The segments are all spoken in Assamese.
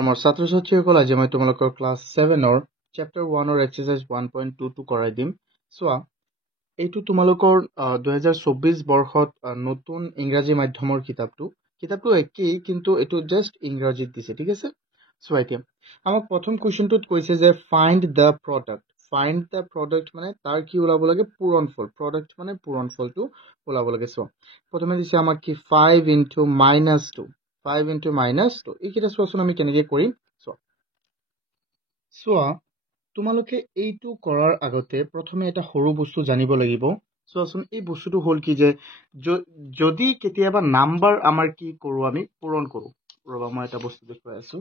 আমাৰ ছাত্ৰছাত্ৰীসকল আজি মই তোমালোকৰ ক্লাস 7 চ্যাপ্টাৰ 1 এক্সাৰসাইজ 1.22 কৰাই দিম। সোৱা এইটো তোমালোকৰ 2024 বৰ্ষত নতুন ইংৰাজী মাধ্যমৰ কিতাপটো একেই, কিন্তু এইটো জাস্ট ইংৰাজীত দিছে, ঠিক আছে। সোৱা এতিয়া আমাক প্ৰথম কোৱেশ্চনটোত কৈছে যে ফাইন্ড দ্য প্ৰডাক্ট মানে তাৰ কি ওলাব লাগে, পূৰণফল। প্ৰডাক্ট মানে পূৰণফলটো ওলাব লাগে। সোৱা প্ৰথমে দিছে আমাক কি 5 into -2 এইকেইটা চোৱাচোন আমি কেনেকৈ কৰিম। চোৱা তোমালোকে এইটো কৰাৰ আগতে প্ৰথমে এটা সৰু বস্তু জানিব লাগিব। চোৱাচোন এই বস্তুটো হ'ল কি যে যদি কেতিয়াবা নাম্বাৰ আমাৰ কি কৰোঁ, আমি পূৰণ কৰোঁ। ৰ'বা মই এটা বস্তু দেখুৱাই আছো।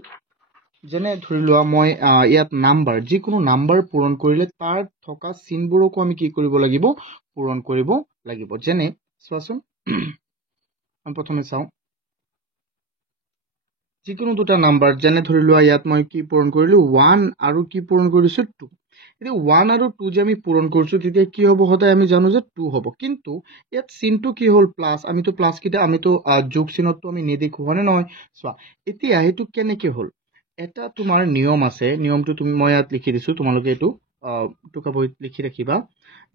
যেনে ধৰি লোৱা মই ইয়াত নাম্বাৰ, যিকোনো নাম্বাৰ পূৰণ কৰিলে তাৰ থকা চিনবোৰকো আমি কি কৰিব লাগিব, পূৰণ কৰিব লাগিব। যেনে চোৱাচোন আমি প্ৰথমে চাওঁ যিকোনো দুটা নাম্বাৰ, যেনে ধৰি লোৱা ইয়াত মই কি পূৰণ কৰিলো 1 আৰু কি পূৰণ কৰিছো 2। এতিয়া 1 আৰু 2 যে আমি পূৰণ কৰিছো তেতিয়া কি হ'ব, সদায় আমি জানো যে 2 হ'ব, কিন্তু ইয়াত চিনটো কি হ'ল প্লাছ। আমিতো প্লাছ কেইটা আমিতো যোগ চিনতটো আমি নেদেখো, হয়নে নহয়। চোৱা এতিয়া সেইটো কেনেকে হ'ল, এটা তোমাৰ নিয়ম আছে, নিয়মটো মই ইয়াত লিখি দিছো, তোমালোকে এইটো টুকা বহীত লিখি ৰাখিবা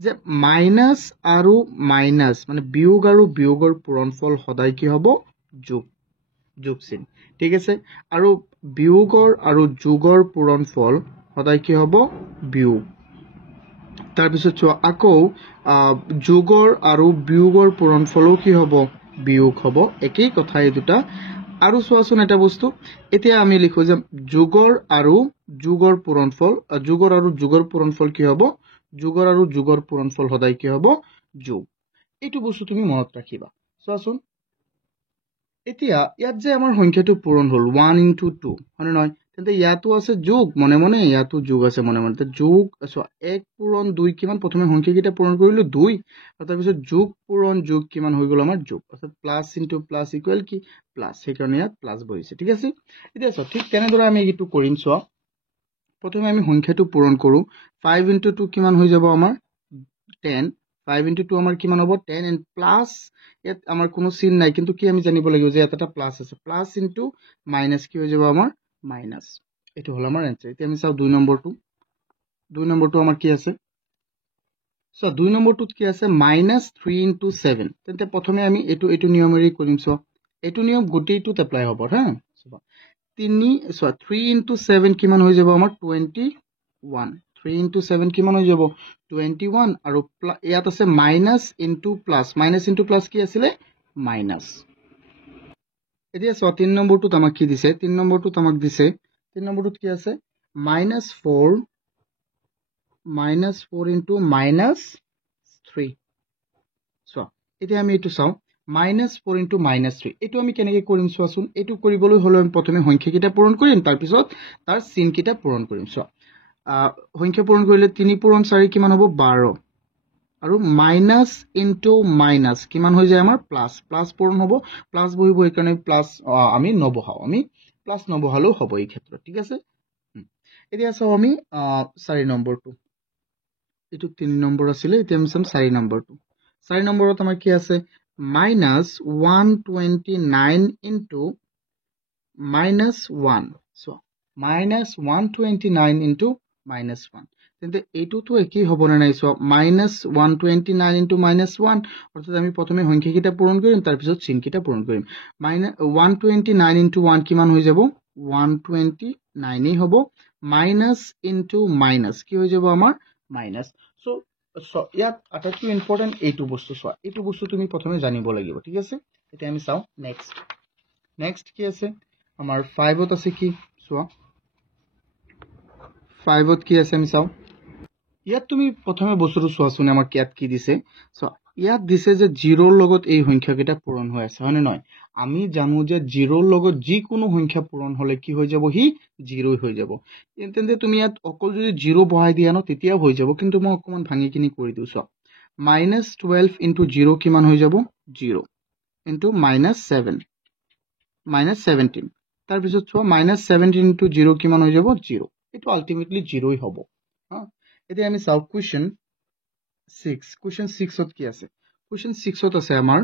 যে মাইনাছ আৰু মাইনাছ মানে বিয়োগ আৰু বিয়োগৰ পূৰণফল সদায় কি হ'ব, যোগ চিন, ঠিক আছে। আৰু বিয়োগৰ আৰু যোগৰ পূৰণফল সদায় কি হ'ব, বিয়োগ। তাৰপিছত চোৱা আকৌ যোগৰ আৰু বিয়োগৰ পূৰণফলো কি হ'ব, বিয়োগ হ'ব। একেই কথা এই দুটা। আৰু চোৱাচোন এটা বস্তু, এতিয়া আমি লিখো যে যোগৰ আৰু যোগৰ পূৰণফল কি হ'ব, যোগৰ আৰু যোগৰ পূৰণফল সদায় কি হ'ব, যোগ। এইটো বস্তু তুমি মনত ৰাখিবা। চোৱাচোন এতিয়া ইয়াত যে আমাৰ সংখ্যাটো পূৰণ হ'ল 1 into 2, হয়নে নহয়, তেন্তে ইয়াতো আছে যোগ মনে মনে, ইয়াতো যোগ আছে মনে মনে। যোগ 1 পূৰণ 2 কিমান, প্ৰথমে সংখ্যাকেইটা পূৰণ কৰিলো 2, আৰু তাৰপিছত যোগ পূৰণ যোগ কিমান হৈ গ'ল আমাৰ যোগ, অৰ্থাৎ প্লাছ ইনটু প্লাছ ইকুৱেল কি প্লাছ, সেইকাৰণে ইয়াত প্লাছ বহিছে, ঠিক আছে। এতিয়া চোৱা ঠিক তেনেদৰে আমি এইটো কৰিম। চোৱা প্ৰথমে আমি সংখ্যাটো পূৰণ কৰোঁ। 5 into 2 কিমান হৈ যাব আমাৰ 10। 5 into 2 আমাৰ কিমান হ'ব 10, এণ্ড প্লাছ ইয়াত আমাৰ কোনো চিন নাই, কিন্তু কি আমি জানিব লাগিব যে ইয়াত এটা প্লাছ আছে, প্লাছ ইনটু মাইনাছ কি হৈ যাব আমাৰ মাইনাছ। এইটো হ'ল আমাৰ এনচাৰ। এতিয়া আমি চাওঁ 2 নম্বৰটো আমাৰ কি আছে। চোৱা 2 নম্বৰটোত কি আছে, -3 into 7। তেন্তে প্ৰথমে আমি এইটো নিয়মেৰে কৰিম। চোৱা এইটো নিয়ম গোটেইটোত এপ্লাই হ'ব, হা। 3 into 7 কিমান হৈ যাব আমাৰ 21। 3 into 7 কিমান হৈ যাব 21, আৰু ইয়াত আছে মাইনাছ ইনটু প্লাছ কি আছিলে, মাইনাছ। এতিয়া চোৱা 3 নম্বৰটোত আমাক কি দিছে, 3 নম্বৰটোত কি আছে, -4 ইনটু -3। চোৱা এতিয়া আমি এইটো চাওঁ, -4 ইনটু -3 এইটো আমি কেনেকৈ কৰিম চোৱাচোন। এইটো কৰিবলৈ হ'লে আমি প্ৰথমে সংখ্যাকেইটা পূৰণ কৰিম, তাৰপিছত তাৰ চিনকেইটা পূৰণ কৰিম। চোৱা সংখ্যা পূৰণ কৰিলে 3 পূৰণ 4 কিমান হ'ব 12, আৰু মাইনাছ ইনটু মাইনাছ কিমান হৈ যায় আমাৰ প্লাছ পূৰণ হ'ব, প্লাছ বহিব, সেইকাৰণে প্লাছ আমি নবহাওঁ, আমি প্লাছ নবহালেও হ'ব এই ক্ষেত্ৰত, ঠিক আছে। এতিয়া চাওঁ আমি 4 নম্বৰটো, এইটো 3 নম্বৰ আছিলে, এতিয়া আমি চাম 4 নম্বৰটো। 4 নম্বৰত আমাৰ কি আছে, -129 ইনটু -1। চোৱা -129 ইনটু -1, তেন্তে এইটোতো একেই হ'ব নে নাই। চোৱা -129 ইনটু -1, অৰ্থাৎ আমি প্ৰথমে সংখ্যাকেইটা পূৰণ কৰিম, তাৰপিছত চিনকেইটা পূৰণ কৰিম। 129 ইনটু 1 কিমান হৈ যাব 129 হ'ব, মাইনাছ ইনটু মাইনাছ কি হৈ যাব আমাৰ মাইনাছ। ইয়াত আটাইতকৈ ইম্পৰ্টেণ্ট এইটো বস্তু। চোৱা এইটো বস্তু তুমি প্ৰথমে জানিব লাগিব, ঠিক আছে। এতিয়া আমি চাওঁ নেক্সট কি আছে আমাৰ 5ত আছে কি। চোৱা 5ত কি আছে আমি চাওঁ। ইয়াত তুমি প্ৰথমে বস্তুটো চোৱাচোন, আমাক ইয়াত কি দিছে। চোৱা ইয়াত দিছে যে 0ৰ লগত এই সংখ্যাকেইটা পূৰণ হৈ আছে, হয়নে নহয়। আমি জানো যে 0ৰ লগত যিকোনো সংখ্যা পূৰণ হ'লে কি হৈ যাব, সি 0 হৈ যাব। তেন্তে তুমি ইয়াত অকল যদি 0 বহাই দিয়া ন তেতিয়াও হৈ যাব, কিন্তু মই অকণমান ভাঙি কিনি কৰি দিওঁ। চোৱা -12 ইনটু 0 কিমান হৈ যাব 0, ইনটু -17। তাৰপিছত চোৱা -17 ইনটু 0 কিমান হৈ যাব 0, এইটো আল্টিমেটলি 0ই হ'ব। এতিয়া আমি চাওঁ কুৱেশ্যন 6ত কি আছে। কুৱেশ্যন 6ত আছে আমাৰ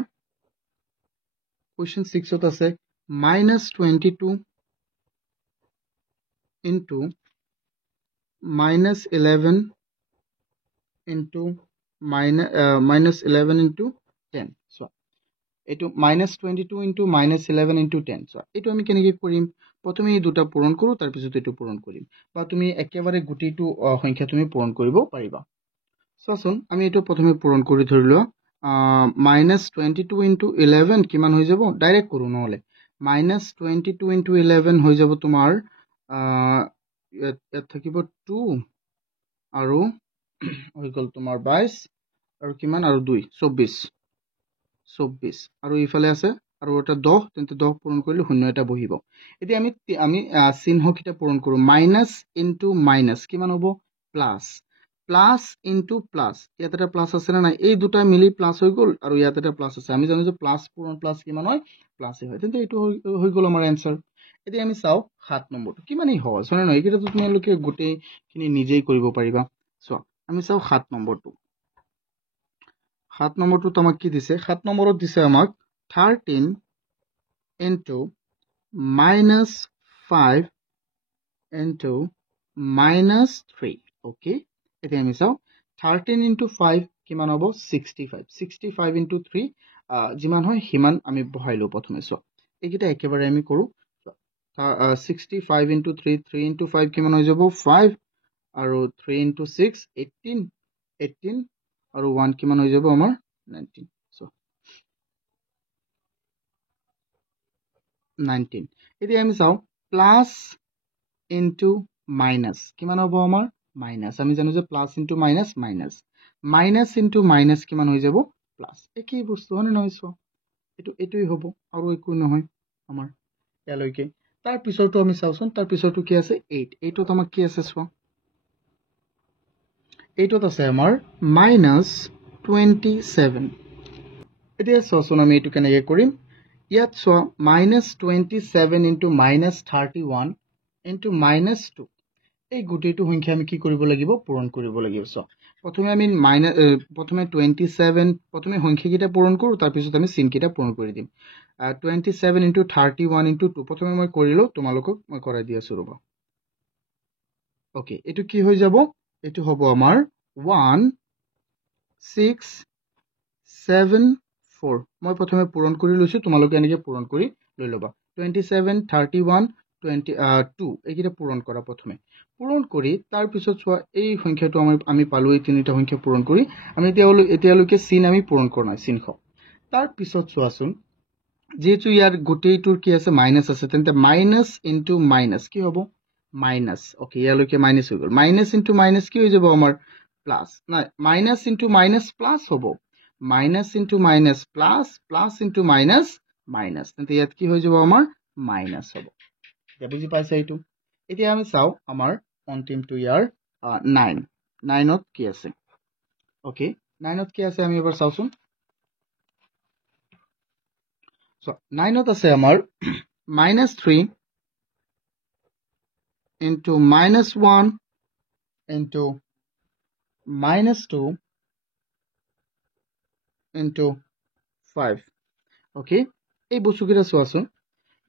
-22 into minus 11 into minus 11 into 10. So এটো minus 22 into minus 11 into 10. So এটো আমি কেনেকৈ কৰিম? প্ৰথমে এই দুটা পূৰণ কৰোঁ, তাৰ পিছত এটো পূৰণ কৰিম, বা তুমি একেবাৰে গুটিটো সংখ্যা তুমি পূৰণ কৰিব পাৰিবা। চোৱাচোন, আমি এটো প্ৰথমে পূৰণ কৰি ধৰি লোৱা minus 22 into 11 কিমান হৈ যাব? ডাইৰেক্ট কৰোঁ নহ'লে minus 22 into 11 হৈ যাব তোমাৰ ইয়াত থাকিব 2 আৰু হৈ গ'ল তোমাৰ 22 আৰু কিমান আৰু 2 24 আৰু ইফালে আছে আৰু এটা 10, তেন্তে 10 পূৰণ কৰিলে শূন্য এটা বহিব। এতিয়া আমি চিহ্নকেইটা পূৰণ কৰোঁ। মাইনাছ ইনটু মাইনাছ কিমান হ'ব? প্লাছ। প্লাছ ইনটু প্লাছ, ইয়াত এটা প্লাছ আছে নে নাই? এই দুটা মিলি প্লাছ হৈ গ'ল আৰু ইয়াত এটা প্লাছ আছে। আমি জানো যে প্লাছ পূৰণ প্লাছ কিমান হয়? প্লাছই হয়। তেন্তে এইটো হৈ গ'ল আমাৰ এনচাৰ। এতিয়া আমি চাওঁ 7 নম্বৰটো। কিমানেই সহজ হয় নে নহয়? এইকেইটাতো তোমালোকে গোটেইখিনি নিজেই কৰিব পাৰিবা। চোৱা, আমি চাওঁ 7 নম্বৰটো। 7 নম্বৰটোত আমাক কি দিছে? 7 নম্বৰত দিছে আমাক 13 into minus 5 into minus 3. Okay, এতিয়া আমি চাওঁ 13 into 5 কিমান হ'ব? 65. 65 into 3 যিমান হয় সিমান আমি বহাই লওঁ প্ৰথমে। চোৱা, এইকেইটা একেবাৰে আমি কৰোঁ। 65 into 3, 3 into 5 কিমান হৈ যাব? 5 আৰু 3 into 6 18 আৰু 1 কিমান হৈ যাব আমাৰ? 19. So 19. এতিয়া আমি চাওঁ প্লাছ ইনটু মাইনাছ কিমান হ'ব আমাৰ? মাইনাছ। আমি জানো যে plus into minus minus, minus into minus কিমান হৈ যাব? প্লাছ। একেই বস্তু হয়নে নহয়? চোৱা, এইটোৱেই হ'ব আৰু একো নহয় আমাৰ ইয়ালৈকে। তাৰ পিছৰটো আমি চাওঁচোন, তাৰ পিছৰটো কি আছে? 8. এইটোত আমাক কি আছে? চোৱা, এইটোত আছে আমাৰ মাইনাছ 27. এতিয়া চোৱাচোন আমি এইটো কেনেকৈ কৰিম। ইয়াত চোৱা, minus 27 into minus 31 into minus 2, এই গোটেইটো সংখ্যা আমি কি কৰিব লাগিব? পূৰণ কৰিব লাগিব। চোৱা, প্ৰথমে আমি প্ৰথমে 27, প্ৰথমে সংখ্যাকেইটা পূৰণ কৰোঁ, তাৰপিছত আমি চিনকেইটা পূৰণ কৰি দিম। 27 ইনটু 31 ইনটু 2 প্ৰথমে মই কৰিলোঁ, তোমালোকক মই কৰাই দি আছোঁ ৰ'বা। অ'কে, এইটো কি হৈ যাব? এইটো হ'ব আমাৰ 1674. মই প্ৰথমে পূৰণ কৰি লৈছোঁ, তোমালোকে এনেকৈ পূৰণ কৰি লৈ ল'বা। 27, 31, 2 এইকেইটা পূৰণ কৰা প্ৰথমে। পূৰণ কৰি তাৰপিছত চোৱা, এই সংখ্যাটো আমি পালোঁ, এই তিনিটা সংখ্যা পূৰণ কৰি আমি এতিয়ালৈকে চিন আমি পূৰণ কৰা নাই, চিহ্ন। তাৰপিছত চোৱাচোন, যিহেতু ইয়াৰ গোটেইটোৰ কি আছে? মাইনাছ আছে, তেন্তে মাইনাছ ইনটু মাইনাছ কি হ'ব? মাইনাছ। অ'কে, ইয়ালৈকে মাইনাছ হৈ গ'ল। মাইনাছ ইনটু মাইনাছ কি হৈ যাব আমাৰ? প্লাছ। নাই, মাইনাছ ইনটু মাইনাছ প্লাছ হ'ব। Minus into minus plus, plus into minus minus, তেন্তে ইয়াত কি হৈ যাব আমাৰ? মাইনাছ হ'ব। এতিয়া বুজি পাইছা এইটো? এতিয়া আমি চাওঁ আমাৰ অন্তিমটো ইয়াৰ 9. 9ত কি আছে? অ'কে, 9ত কি আছে আমি এবাৰ চাওঁচোন। So 9ত আছে আমাৰ minus 3 into minus 1 into minus 2 into 5. Okay, এই বস্তুকেইটা চোৱাচোন।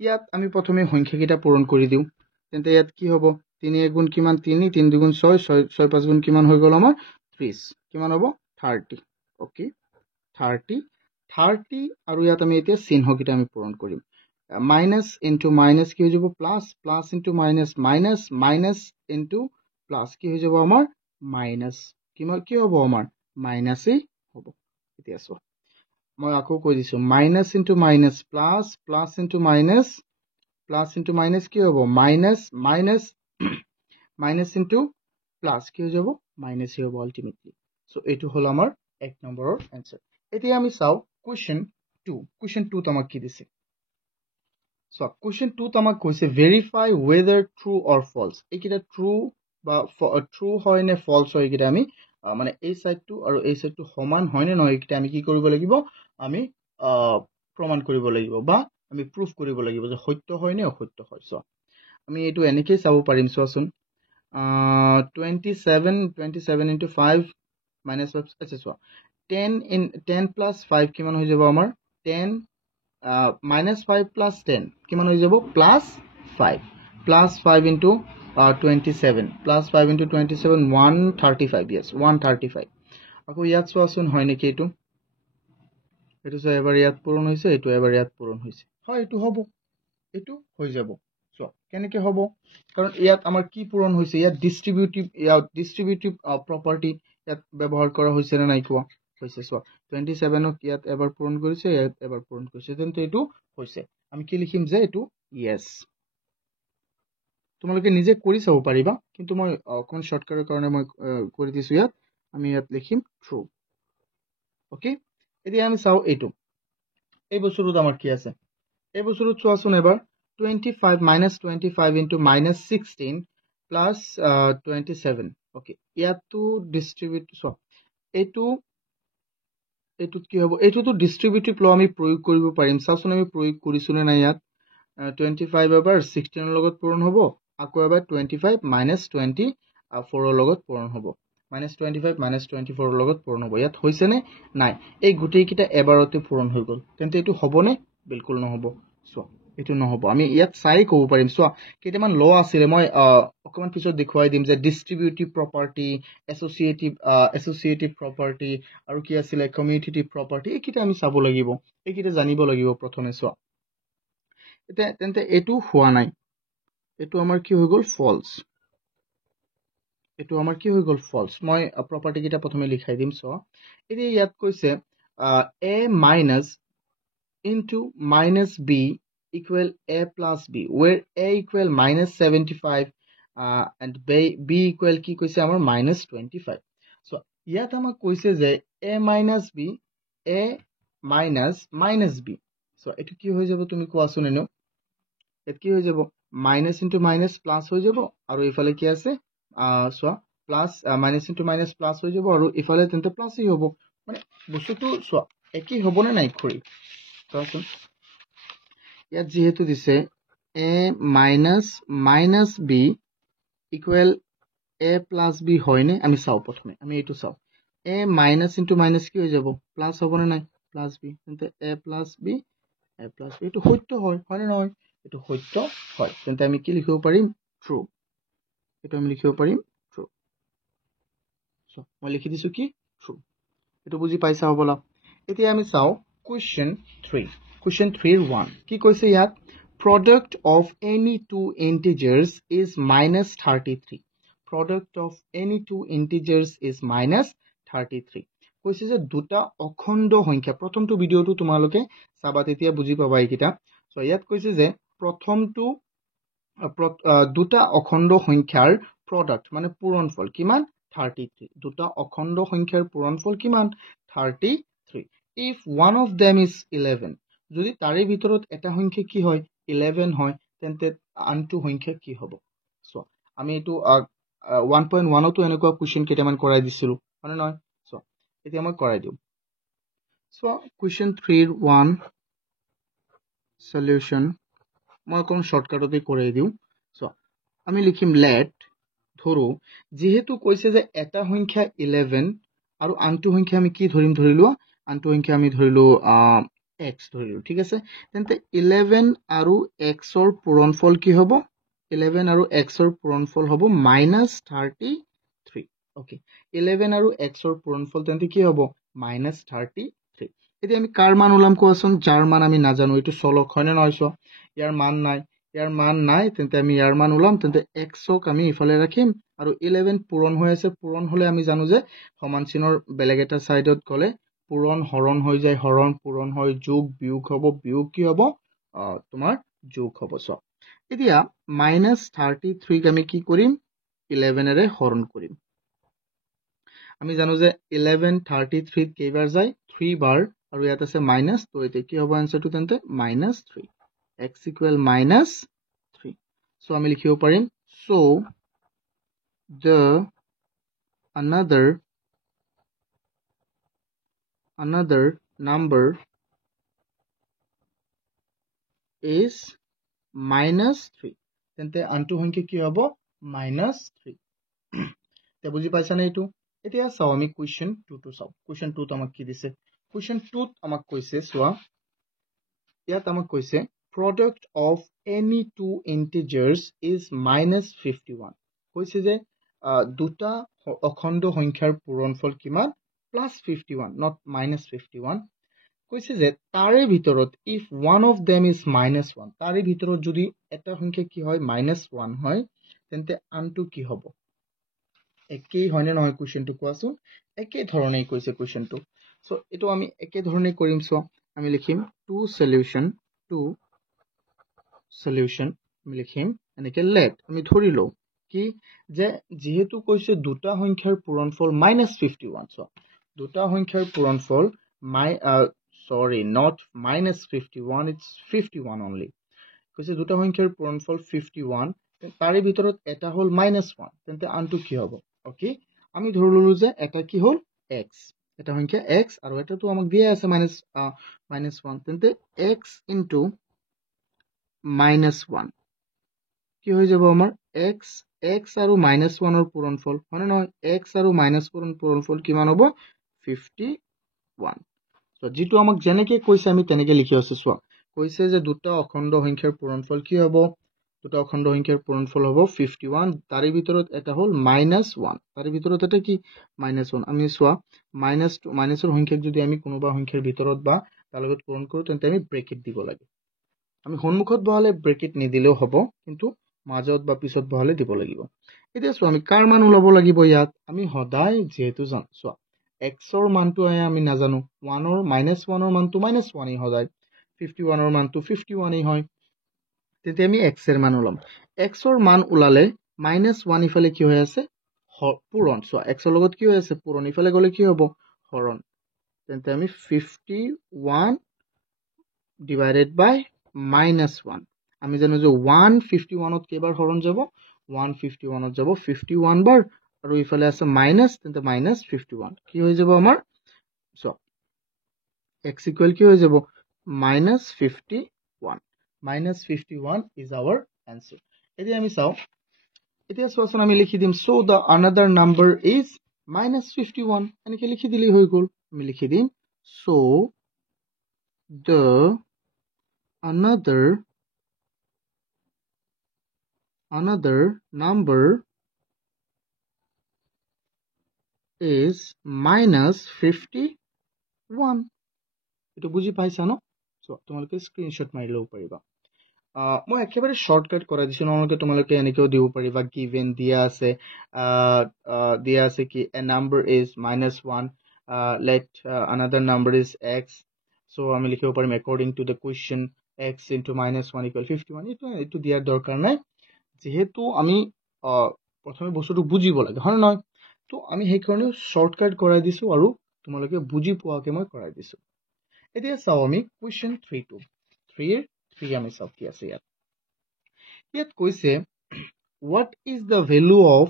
ইয়াত আমি প্ৰথমে সংখ্যাকেইটা পূৰণ কৰি দিওঁ, তেন্তে ইয়াত কি হ'ব? 3 গুণ কিমান? 3, 3 দুগুণ 6, 6 5 গুণ কিমান হৈ গ'ল আমাৰ? 30। কিমান হ'ব? 30। অ'কে, 30 আৰু ইয়াত আমি এতিয়া চিহ্নকেইটা আমি পূৰণ কৰিম। মাইনাছ ইনটু মাইনাছ কি হৈ যাব? Plus, plus into minus minus, minus into plus কি হৈ যাব আমাৰ? মাইনাছ। কি হ'ব আমাৰ? মাইনাছেই হ'ব। এতিয়া চোৱা, মই আকৌ কৈ দিছোঁ, minus into minus plus, plus into minus, plus into minus কি হ'ব? Minus, minus, minus into plus কি হৈ যাব? মাইনাছেই হ'ব আল্টিমেটলি। চ' এইটো হ'ল আমাৰ 1 নম্বৰৰ এনচাৰ। এতিয়া আমি চাওঁ কুৱেশ্যন 2। কুৱেশ্যন 2ত আমাক কি দিছে? So question 2 আমাক কৈছে verify whether true or false. এইকেইটা true বা true হয় নে false হয়, এইকেইটা আমি মানে এই সাইডটো আৰু এই সাইডটো সমান হয় নে নহয়, এইকেইটা আমি কি কৰিব লাগিব? আমি প্ৰমাণ কৰিব লাগিব বা আমি প্ৰুফ কৰিব লাগিব যে সত্য হয় নে অসত্য হয়। So আমি এইটো এনেকৈ চাব পাৰিম। চোৱাচোন, 27 into 5 minus 5, আচ্ছা চোৱা, 10 plus 5 কিমান হৈ যাব আমাৰ? 10 minus 5 plus 10 কিমান হৈ যাব? Plus 5, plus 5 into 27 plus 5 into 27 135 yes 135 আকৌ ইয়াত চোৱাচোন হয় নেকি এইটো এইটো সো এবাৰ ইয়াত পূৰণ হৈছে এইটো এবাৰ ইয়াত পূৰণ হৈছে হয় এইটো হ'ব এইটো হৈ যাব সো কেনেকৈ হ'ব কাৰণ ইয়াত আমাৰ কি পূৰণ হৈছে ইয়াত ডিস্ট্ৰিবিউটিভ প্ৰপাৰ্টি ইয়াত ব্যৱহাৰ কৰা হৈছে না নাই কোৱা হৈছে সো 27 ক ইয়াত এবাৰ পূৰণ কৰিছে ইয়াত এবাৰ পূৰণ কৰিছে তেন্তে এইটো হৈছে আমি কি লিখিম যে এইটো yes তোমালোকে নিজে কৰি চাব পাৰিবা কিন্তু মই অকন শৰ্টকাটৰ কাৰণে মই কৰি দিছো ইয়াত আমি ইয়াত লিখিম true ওকে এতিয়া আমি চাও এইটো এই বস্তুটো আমাৰ কি আছে এই বস্তুটো চোৱাচোন এবাৰ 25 minus 25 into minus 16 plus 27 okay ইয়াতো ডিস্ট্রিবিউট সো এইটো কি হ'ব এইটোটো ডিস্ট্রিবিউটিভ ল আমি প্ৰয়োগ কৰিব পাৰিম চাওচোন আমি প্ৰয়োগ কৰিছুনে না ইয়াত 25 এবাৰ 16 ৰ লগত পূৰণ হ'ব আকৌ এবাৰ 25 minus 24 ৰ লগত পূৰণ হ'ব minus 25 minus 24 ৰ লগত পূৰণ হ'ব ইয়াত হৈছে নে নাই এই গুটেই কিটা এবাৰতে পূৰণ হৈ গল তেন্তে এইটো হ'বনে বিলকুল নহব সো এইটো নহব আমি ইয়াত চাই ক'ব পাৰিম সো কেইটামান ল আছিল মই অকমান পিছত দেখুৱাই দিম যে ডিস্ট্ৰিবিউটিভ প্ৰপাৰ্টি এছ'চিয়েটিভ প্ৰপাৰ্টি আৰু কি আছিল কমিউটেটিভ প্ৰপাৰ্টি এইকিটা আমি চাব লাগিব এইকিটা জানিব লাগিব প্ৰথমে সো তেন্তে এইটো হোৱা নাই এইটো আমাৰ কি হৈ গল ফলছ এইটো আমাৰ কি হৈ গল ফলছ মই প্ৰপাৰ্টি কিটা প্ৰথমে লিখাই দিম সো এতিয়া ইয়াত কৈছে a minus into minus b equal a plus b where a equal minus 75 and b equal কি কৈছে আমাৰ minus 25 so ইয়াত আমাক কৈছে যে a minus b a minus b so এটো কি হৈ যাব তুমি কোৱাচোন এনো এত কি হৈ যাব minus into minus plus হৈ যাব আৰু ইফালে কি আছে so plus minus into minus plus হৈ যাব আৰু ইফালে তেন্তে প্লাস ই হ'ব মানে বস্তুটো so একই হ'ব না নাই কৰি কোৱাচোন ইয়াত যেহেতু দিছে a minus b equal a plus b হয় নে আমি চাও প্ৰথমে আমি এইটো চাও a minus into minus কি হৈ যাব প্লাস হ'ব না নাই plus b তেন্তে a plus b এইটো সত্য হয় হয় না নহয় এইটো সত্য হয় তেন্তে আমি কি লিখিব পাৰিম true এইটো আমি লিখিব পাৰিম true সো মই লিখি দিছো কি true এইটো বুজি পাইছা হ'বলা এতিয়া আমি চাও question 3 কি কৈছে ইয়াত product of any two integers is minus 33 product of any two integers is minus 33 কৈছে যে দুটা অখণ্ড সংখ্যা প্ৰথমটো ভিডিওটো তোমালোকে চাবা তেতিয়া বুজি পাবা এইকিটা সো ইয়াত কৈছে যে প্ৰথমটো দুটা অখণ্ড সংখ্যাৰ product মানে পূৰণফল কিমান 33 দুটা অখণ্ড সংখ্যাৰ পূৰণফল কিমান 33 if one of them is 11 যদি তাৰে ভিতৰত এটা সংখ্যা কি হয় 11 হয় তেন্তে আনটো সংখ্যা কি হ'ব সো আমি এটো 1.1 তো এনেকুৱা কোৱেশ্চন কেইটামান কৰাই দিছিলো মানে নহয় সো এতিয়া মই কৰাই দিম সো কোৱেশ্চন 3 ৰ 1 সলিউশন মই অকন শৰ্টকাটতে কৰাই দিও সো আমি লিখিম লেট ধৰো যেহেতু কৈছে যে এটা সংখ্যা 11 আৰু আনটো সংখ্যা আমি কি ধৰিলো আনটো সংখ্যা আমি ধৰিলো x ধৰিলো ঠিক আছে তেন্তে 11 আৰু x ৰ পূৰণফল কি হ'ব 11 আৰু x ৰ পূৰণফল হ'ব -33 ওকে 11 আৰু x ৰ পূৰণফল তেন্তে কি হ'ব -33 এতিয়া আমি কাৰ মান উলাম কোৱাচোন যাৰ মান আমি নাজানো এটো চলক হয় না নহয় সো ইয়াৰ মান নাই তেন্তে আমি ইয়াৰ মান উলাম তেন্তে x ক আমি ইফালে ৰাখিম আৰু 11 পূৰণ হৈ আছে পূৰণ হলে আমি জানো যে সমান চিনৰ বেলেগ এটা সাইডত গলে পূৰণ হৰণ হৈ যায় হৰণ পূৰণ হয় যোগ বিয়োগ হ'ব বিয়োগ কি হ'ব তোমাৰ যোগ হ'ব সো এতিয়া -33 ক আমি কি কৰিম 11 এৰে হৰণ কৰিম আমি জানো যে 11 33 কেইবাৰ যায় 3 বাৰ আৰু ইয়াত আছে মাইনাস তো এতে কি হ'ব আনসাৰটো তেন্তে -3 x equal -3 সো আমি লিখিব পাৰিম so the another number is -3 তেন্তে আনটো সংখ্যা কি হ'ব -3 তে বুজি পাইছা না এইটো এতিয়া চাও আমি কোৱেশ্চন 2 টো চাও কোৱেশ্চন 2 ত আমাক কি দিছে কোৱেশ্চন 2 ত আমাক কৈছে সোৱা ইয়াত আমাক কৈছে product of any two integers is -51 কৈছে যে দুটা অখণ্ড সংখ্যাৰ পূৰণফল কিমান +51 not -51 কৈছে যে তাৰে ভিতৰত if one of them is -1 তাৰে ভিতৰত যদি এটা সংখ্যা কি হয় -1 হয় তেন্তে আনটো কি হ'ব একেই হয়নে নহয় কোৱেশ্চনটো কোৱাচোন একেই ধৰণেই কৈছে কোৱেশ্চনটো সো এটো আমি একে ধৰণে কৰিম সো আমি লিখিম টু সলিউশন আমি লিখিম এনেকে লেট আমি ধৰিলো কি যে যেহেতু কৈছে দুটা সংখ্যাৰ পূৰণফল -51 সো দুটা সংখ্যাৰ পূৰণফল not -51 it's 51 only কৈছে দুটা সংখ্যাৰ পূৰণফল 51 তাৰে ভিতৰত এটা হল -1 তেন্তে আনটো কি হ'ব ওকে আমি ধৰিলো যে এটা কি হল x এটা সংখ্যা x আৰু এটাটো আমাক দিয়া আছে -1 তেন্তে x * -1 কি হৈ যাব আমাৰ x আৰু -1 ৰ পূৰণফল মানে নহয় x আৰু -1 ৰ পূৰণফল কিমান হ'ব 51 সো যেটো আমাক যেনেকৈ কৈছে আমি তেনেকৈ লিখি আছো সো কৈছে যে দুটা অখণ্ড সংখ্যাৰ পূৰণফল কি হ'ব দুটা অখণ্ড সংখ্যাৰ পূৰণফল হ'ব 51 তাৰে ভিতৰত এটা হল -1 তাৰে ভিতৰত এটা কি -1 আমি সোৱা মাইনাসৰ সংখ্যাক যদি আমি কোনোবা সংখ্যাৰ ভিতৰত বা তাৰ লগত পূৰণ কৰো তেন্তে আমি ব্ৰেকেট দিব লাগে আমি সন্মুখত বহালে ব্ৰেকেট নিদিলেও হ'ব কিন্তু মাজত বা পিছত বহালে দিব লাগিব এতিয়া সোৱা আমি কাৰ মান ওলাব লাগিব ইয়াত আমি সদায় যেহেতু জানো সোৱা x ৰ মানটো আমি নাজানো 1 ৰ -1 ৰ মানটো -1 ই সদায় 51 ৰ মানটো 51 ই হয় তেতে আমি x এৰ মান ওলাম x ৰ মান ওলালে -1 ইফালে কি হৈ আছে পূৰণ সো x ৰ লগত কি হৈ আছে পূৰণ ইফালে গলে কি হ'ব হৰণ তেন্তে আমি 51 divided by -1 আমি জানো যে 151 ত কেবাৰ হৰণ যাব 151 ত যাব 51 বাৰ আৰু ইফালে আছে মাইনাস তেন্তে -51 কি হৈ যাব আমাৰ সো x ইকুৱেল কি হৈ যাব -51 -51 is our answer এতিয়া আমি চাও এতিয়া সোৱাচোন আমি লিখি দিম so the another number is -51 এনেকৈ লিখি দিলি হৈ গল আমি লিখি দিম so the another number is -51 এটো বুজি পাইছা ন সো তোমালোকে স্ক্ৰিনশট মাৰি লও পাৰিবা মই একেবাৰে শৰ্টকাট কৰাই দিছো নহলে তোমালোকে এনেকেও দিব পাৰিবা গিভেন দিয়া আছে কি a number is -1 let another number is x so আমি লিখিব পাৰিম according to the question x into -1 equal 51 এটো দিয়াৰ দৰকাৰ নাই যেহেতু আমি প্ৰথমে বস্তুটো বুজিব লাগে হয় নহয় তো আমি সেই কাৰণে শৰ্টকাট কৰাই দিছো আৰু তোমালোকে বুজি পোৱাকে মই কৰাই দিছো এতিয়া চাও আমি question 3 আমি চাও কি আছে ইয়াত কৈছে what is the value of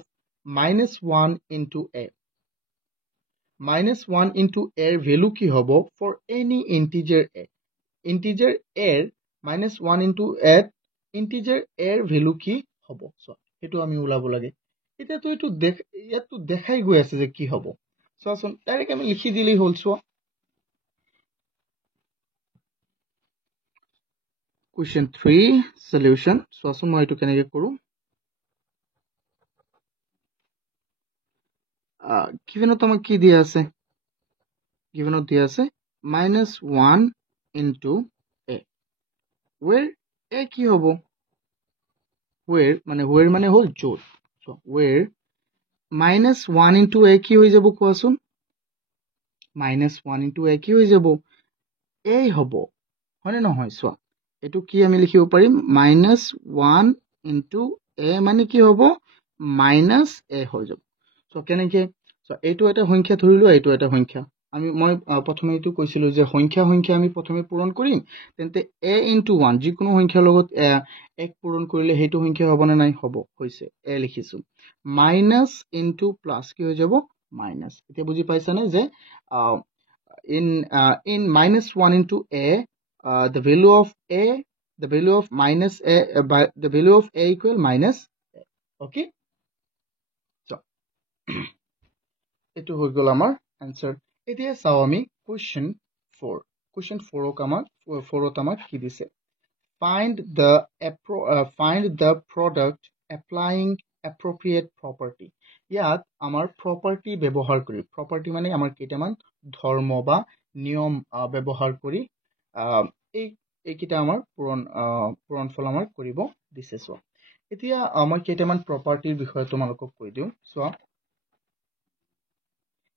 -1 into a -1 into a এর value কি হ'ব for any integer a integer a এর -1 into a integer a এর value কি হ'ব সো এটো আমি উলাব লাগে এটা তো এটো ইয়াতো দেখাই গৈ আছে যে কি হ'ব সো আসুন ডাইরেক্ট আমি লিখি দিলেই হল সো question 3 solution so আসুন মই এটো কেনেকৈ কৰো given তো আমাক কি দিয়া আছে given দিয়া আছে -1 into a where a কি হ'ব where মানে হল জোড় so where -1 into a কি হৈ যাব কোৱাচোন -1 into a কি হৈ যাব a হ'ব হয়নে নহয় সোৱা এটো কি আমি লিখিব পাৰিম -1 into a মানে কি হ'ব -a হৈ যাব সো কেনেকৈ সো এটো এটা সংখ্যা ধৰিলো এটো এটা সংখ্যা মই প্ৰথমে এটো কৈছিলো যে সংখ্যা আমি প্ৰথমে পূৰণ কৰিম তেন্তে a into 1 যিকোনো সংখ্যাৰ লগত 1 পূৰণ কৰিলে হেতু সংখ্যা হ'ব না নাই হ'ব হৈছে a লিখিছো মাইনাস into প্লাস কি হৈ যাব মাইনাস এতিয়া বুজি পাইছা নে যে in -1 into a the value of a the value of the value of a equal -a okay so এটো হৈ গল আমাৰ आंसर এতিয়া চাও আমি question 4 ক আমাৰ 4ত আমাক কি দিছে find the product applying appropriate property. ইয়াত আমাৰ property ব্যৱহাৰ কৰি, property মানে আমাৰ কেইটামান ধৰ্ম বা নিয়ম ব্যৱহাৰ কৰি এইকেইটা আমাৰ পূৰণফল আমাৰ কৰিব দিছে। চোৱা এতিয়া মই কেইটামান প্ৰপাৰ্টিৰ বিষয়ে তোমালোকক কৈ দিওঁ। চোৱা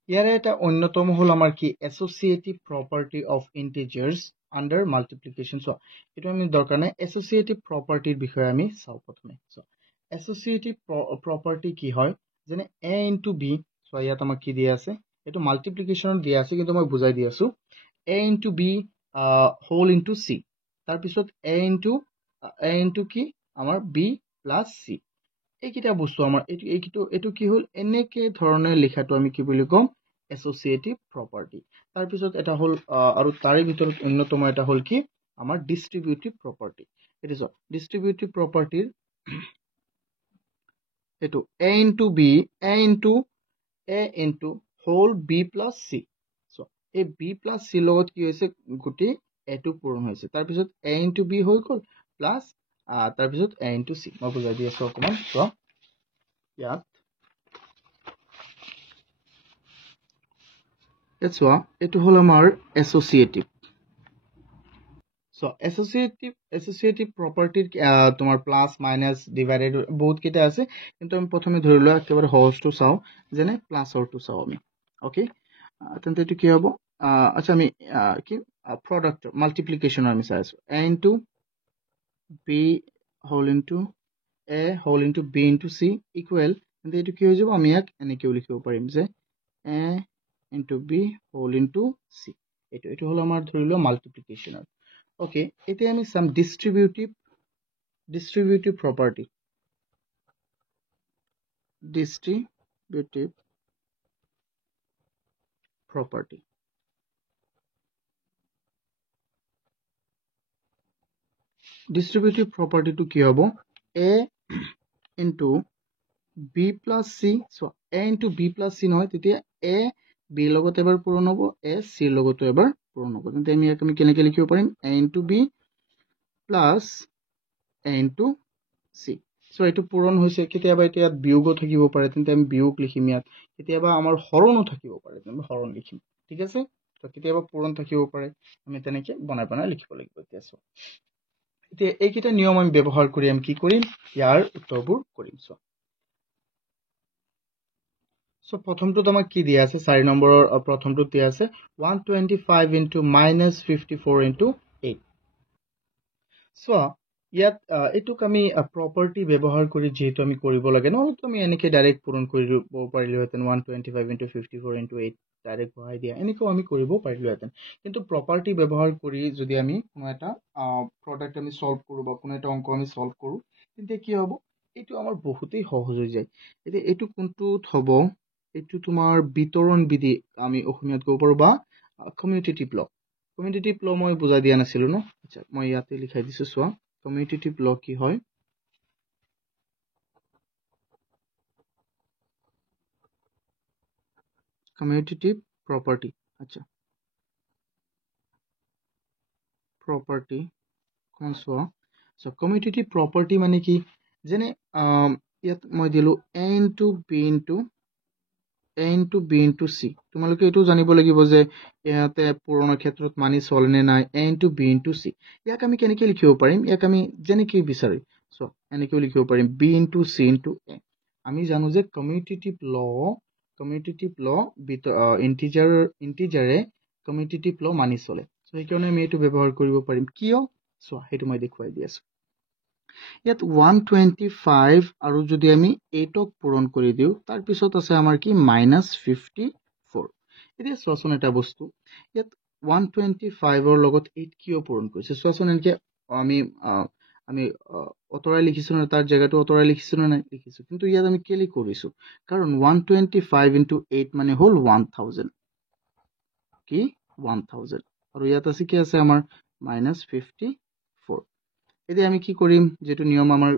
ইয়াৰে এটা অন্যতম হল আমাৰ কি associative property of ইন্টিজাৰ্স under multiplication. চোৱা এইটো আমি দৰকাৰ নাই, এছ'চিয়েটিভ প্ৰপাৰ্টিৰ বিষয়ে আমি চাওঁ প্ৰথমে। চোৱা এছ'চিয়েটিভ প্ৰপাৰ্টি কি হয়, যেনে a ইনটু b। চোৱা ইয়াত আমাক কি দিয়া আছে, এইটো মাল্টিপ্লিকেশ্যনত দিয়া আছে কিন্তু মই বুজাই দি আছো। a into b whole into c, তাৰপিছত a ইনটু কি আমাৰ b প্লাছ c। এইকেইটা বস্তু আমাৰ এইটো কি হল, এনেকে ধৰণে লিখাটো আমি কি বুলি কম, এছ'চিয়েটিভ প্ৰপাৰ্টি। তাৰপিছত এটা হল আৰু তাৰে ভিতৰত অন্যতম এটা হল কি আমাৰ ডিস্ট্ৰিবিউটিভ প্ৰপাৰ্টি। এইটো চোৱা ডিস্ট্ৰিবিউটিভ প্ৰপাৰ্টিৰ এইটো a into whole b plus c। চোৱা এই b প্লাছ c লগত কি হৈছে, গোটেই এটো পূৰণ হৈছে। তাৰপিছত a ইনটু b হৈ গল প্লাছ তাৰপিছত a ইনটু c। মই বুজাই দি আছো অকমান। চোৱা ইয়াত চোৱা এইটো হল আমাৰ এছ'চিয়েটিভ। So associative property তোমাৰ প্লাস মাইনাস ডিভাইডেড বহুত কেইটা আছে, কিন্তু আমি প্ৰথমে ধৰি লোৱা একেবাৰে সহজটো চাওঁ, যেনে প্লাছৰটো চাওঁ আমি। ওকে তেন্তে এইটো কি হ'ব, আচ্ছা আমি কি প্ৰডাক্ট মাল্টিপ্লিকেশ্যনৰ আমি চাই আছো। a into b whole into b into c equal, তেন্তে এইটো কি হৈ যাব, আমি ইয়াক এনেকেও লিখিব পাৰিম যে a into b whole into c। এইটো হল আমাৰ ধৰি লোৱা মাল্টিপ্লিকেশ্যনৰ। ওকে এতিয়া আমি চাম ডিস্ট্ৰিবিউটিভ প্ৰপাৰ্টি। ডিস্ট্ৰিবিউটিভ প্ৰপাৰ্টিটো কি হ'ব, a into b plus c। চোৱা a into b plus c নহয়, তেতিয়া a b লগত এবাৰ পূৰণ হ'ব, a c লগতো এবাৰ পূৰণ হ'ব। তেন্তে আমি ইয়াক আমি কেনেকৈ লিখিব পাৰিম, a into b plus a into c। চ' এইটো পূৰণ হৈছে। কেতিয়াবা এতিয়া বিয়োগো থাকিব পাৰে, তেন্তে আমি বিয়োগ লিখিম ইয়াত। কেতিয়াবা আমাৰ হৰণো থাকিব পাৰে, তেন্তে হৰণ লিখিম। ঠিক আছে, কেতিয়াবা পূৰণ থাকিব পাৰে, আমি তেনেকে বনাই লিখিব লাগিব। এতিয়া এইকেইটা নিয়ম আমি ব্যৱহাৰ কৰি আমি কি কৰিম, ইয়াৰ উত্তৰবোৰ কৰিম। চ' প্ৰথমটোত আমাক কি দিয়া আছে, 4 নম্বৰৰ প্ৰথমটোত দিয়া আছে 125 ইনটু মাইনাছ 54 ইনটু 8। চোৱা ইয়াত এইটোক আমি প্ৰপাৰ্টি ব্যৱহাৰ কৰি যিহেতু আমি কৰিব লাগে, নহ'লেতো আমি এনেকে ডাইৰেক্ট পূৰণ কৰিব পাৰিলোহেঁতেন। 125 ইনটু 54 ইনটু 8 ডাইৰেক্ট বহাই দিয়া, এনেকেও আমি কৰিব পাৰিলোহেঁতেন। কিন্তু প্ৰপাৰ্টি ব্যৱহাৰ কৰি যদি আমি কোনো এটা প্ৰডাক্ট আমি সলভ কৰোঁ বা কোনো এটা অংক আমি সলভ কৰোঁ, তেতিয়া কি হ'ব, এইটো আমাৰ বহুতেই সহজ হৈ যায়। এতিয়া এইটো কোনটোত হ'ব, এইটো তোমাৰ বিতৰণ বিধি আমি অসমীয়াত ক'ব পাৰোঁ, বা কমিউটেটিভ ল। কমিউটেটিভ ল মই বুজাই দিয়া নাছিলো ন, আচ্ছা মই ইয়াতে লিখাই দিছো। চোৱা কমিউটেটিভ ল কি হয়, কমিউটেটিভ প্ৰপাৰ্টি। আচ্ছা প্ৰপাৰ্টি চোৱা কমিউটেটিভ প্ৰপাৰ্টি মানে কি, যেনে ইয়াত মই দিলো a into b into c। তোমালোকে এইটো জানিব লাগিব যে ইয়াতে পূৰণৰ ক্ষেত্ৰত মানি চলে নে নাই, a into b into c। ইয়াক আমি কেনেকে লিখিব পাৰিম, ইয়াক আমি যেনেকে বিচাৰি চোৱা এনেকেও লিখিব পাৰিম, b into c into a। আমি জানো যে কমিউটেটিভ ল ইন্টিজাৰে কমিউটেটিভ ল মানি চলে। চ' সেইকাৰণে আমি এইটো ব্যৱহাৰ কৰিব পাৰিম। কিয় চোৱা সেইটো মই দেখুৱাই দি আছো। ইয়াত 125 আৰু যদি আমি 8ক পূৰণ কৰি দিওঁ, তাৰপিছত আছে আমাৰ কি মাইনাছ 54। এতিয়া চোৱাচোন এটা বস্তু, ইয়াত 125ৰ লগত 8 কিয় পূৰণ কৰিছে, চোৱাচোন এনেকে আমি অতৰাই লিখিছো নে, তাৰ জেগাটো অতৰাই লিখিছো নে নাই, লিখিছো। কিন্তু ইয়াত আমি কেলে কৰিছো, কাৰণ 125 ইনটু 8 মানে হ'ল 1000, কি 1000, আৰু ইয়াত আছে কি আছে আমাৰ মাইনাছ 54। এতিয়া আমি কি কৰিম, যেটো নিয়ম আমাৰ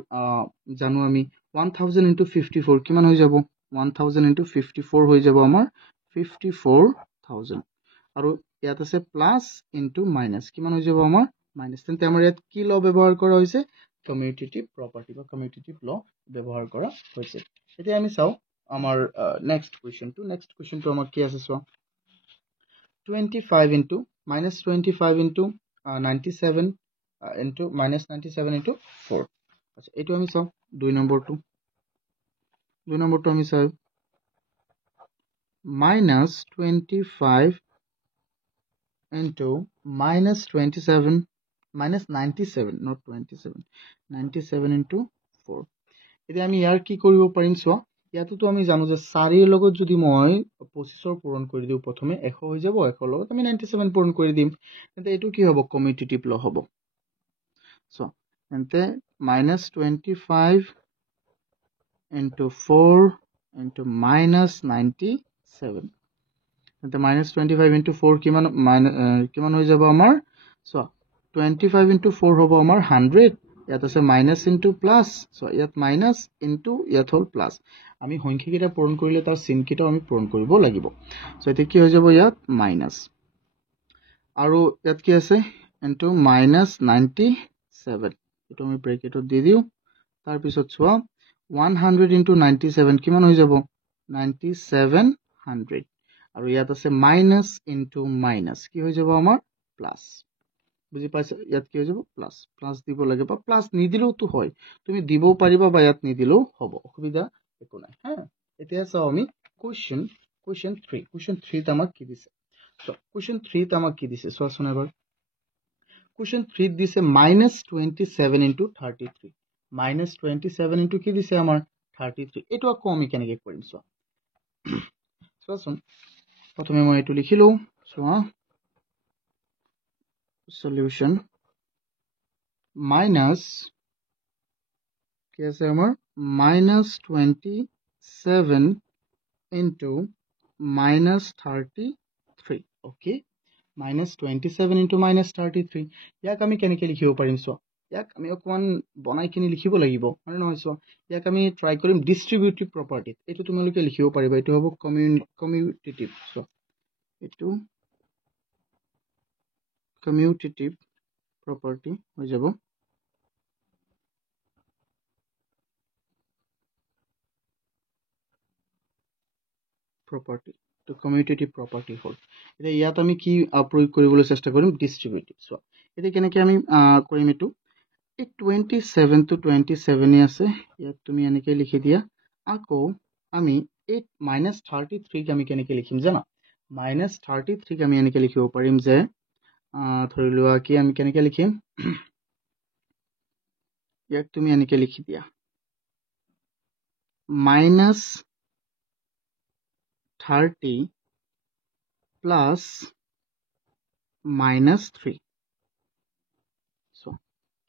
জানো আমি, 1000 ইনটু 54 কিমান হৈ যাব, 1000 ইনটু 54 হৈ যাব আমাৰ 54000, আৰু ইয়াত আছে প্লাছ ইনটু মাইনাছ কিমান হৈ যাব আমাৰ মাইনাস তেন্তে আমাৰ ইয়াত কি ল ব্যৱহাৰ কৰা হৈছে কমিউটেটিভ প্ৰপাৰ্টি বা কমিউটেটিভ ল ব্যৱহাৰ কৰা হৈছে এতিয়া আমি চাও আমাৰ নেক্সট কোৱেশ্চনটো আমাৰ কি আছে চোৱা 25 into minus 25 into 97 into minus 97 into 4 আচ্ছা এটো আমি চাও দুই নম্বৰটো আমি চাও minus 25 into minus 27 minus 97 not 27 97 into 4 এতিয়া আমি ইয়াৰ কি কৰিব পাৰিম চোৱা ইয়াতো আমি জানো যে 4 এৰ লগত যদি মই 25 পূৰণ কৰি দিও প্ৰথমে 100 হৈ যাব 100 লগত আমি 97 পূৰণ কৰি দিম তেন্তে এটো কি হ'ব কমিউটেটিভ ল হ'ব সো তেন্তে -25 into 4 into minus 97 তেন্তে -25 into 4 কিমান হৈ যাব আমাৰ সো 25 into 4 হ'ব আমাৰ 100 ইয়াত আছে মাইনাস ইনটু প্লাস সো ইয়াত মাইনাস ইনটু ইয়াত হল প্লাস আমি সংখ্যা কিটা পূৰণ কৰিলে তাৰ চিন কিটা আমি পূৰণ কৰিব লাগিব সো এতে কি হৈ যাব ইয়াত মাইনাস আৰু ইয়াত কি আছে ইনটু -97 এটো আমি ব্ৰেকেটত দি দিও তাৰ পিছত চোৱা 100 into 97 কিমান হৈ যাব 9700 আৰু ইয়াত আছে মাইনাস ইনটু মাইনাস কি হৈ যাব আমাৰ প্লাস বুজি পাইছা ইয়াত কি হৈ যাব প্লাস দিব লাগে বা প্লাস নিদিলেও তো হয় তুমি দিবও পাৰিবা বা ইয়াত নিদিলেও হ'ব অসুবিধা একো নাই হ্যাঁ এতিয়া চাও আমি কোৱেশ্চন 3 ত আমাক কি দিছে সো কোৱেশ্চন 3 ত আমাক কি দিছে চোৱাচোন এবাৰ কোৱেশ্চন 3 ত দিছে -27 into 33 -27 into কি দিছে আমাৰ 33 এটো আকৌ আমি কেনেকৈ কৰিম চোৱাচোন প্ৰথমে মই এটো লিখিলো চোৱা solution minus কি আছে আমাৰ -27 into -33 okay -27 into -33 ইয়াক আমি কেনেকৈ লিখিব পাৰিম চোৱা ইয়াক আমি অকমান বনাই কিনি লিখিব লাগিব মানে নহয় চোৱা ইয়াক আমি ট্ৰাই কৰিম ডিস্ট্ৰিবিউটিভ প্ৰপাৰ্টি এটো তোমালোকে লিখিব পাৰিবা এটো হ'ব কমিউটেটিভ চোৱা এটো commutative property হৈ যাব property to commutative property হল এতিয়া ইয়াত আমি কি প্ৰয়োগ কৰিবলৈ চেষ্টা কৰিম ডিস্ট্ৰিবিউটিভ সো এতিয়া কেনেকৈ আমি কৰিম এটো 27 to 27 আছে ইয়াত তুমি এনেকৈ লিখি দিয়া আকৌ আমি 33 ক আমি কেনেকৈ লিখিম জানা -33 ক আমি এনেকৈ লিখিব পাৰিম যে ধৰি লোৱা কি আমি কেনেকৈ লিখিম ইয়াক তুমি এনেকৈ লিখি দিয়া -30 plus -3 সো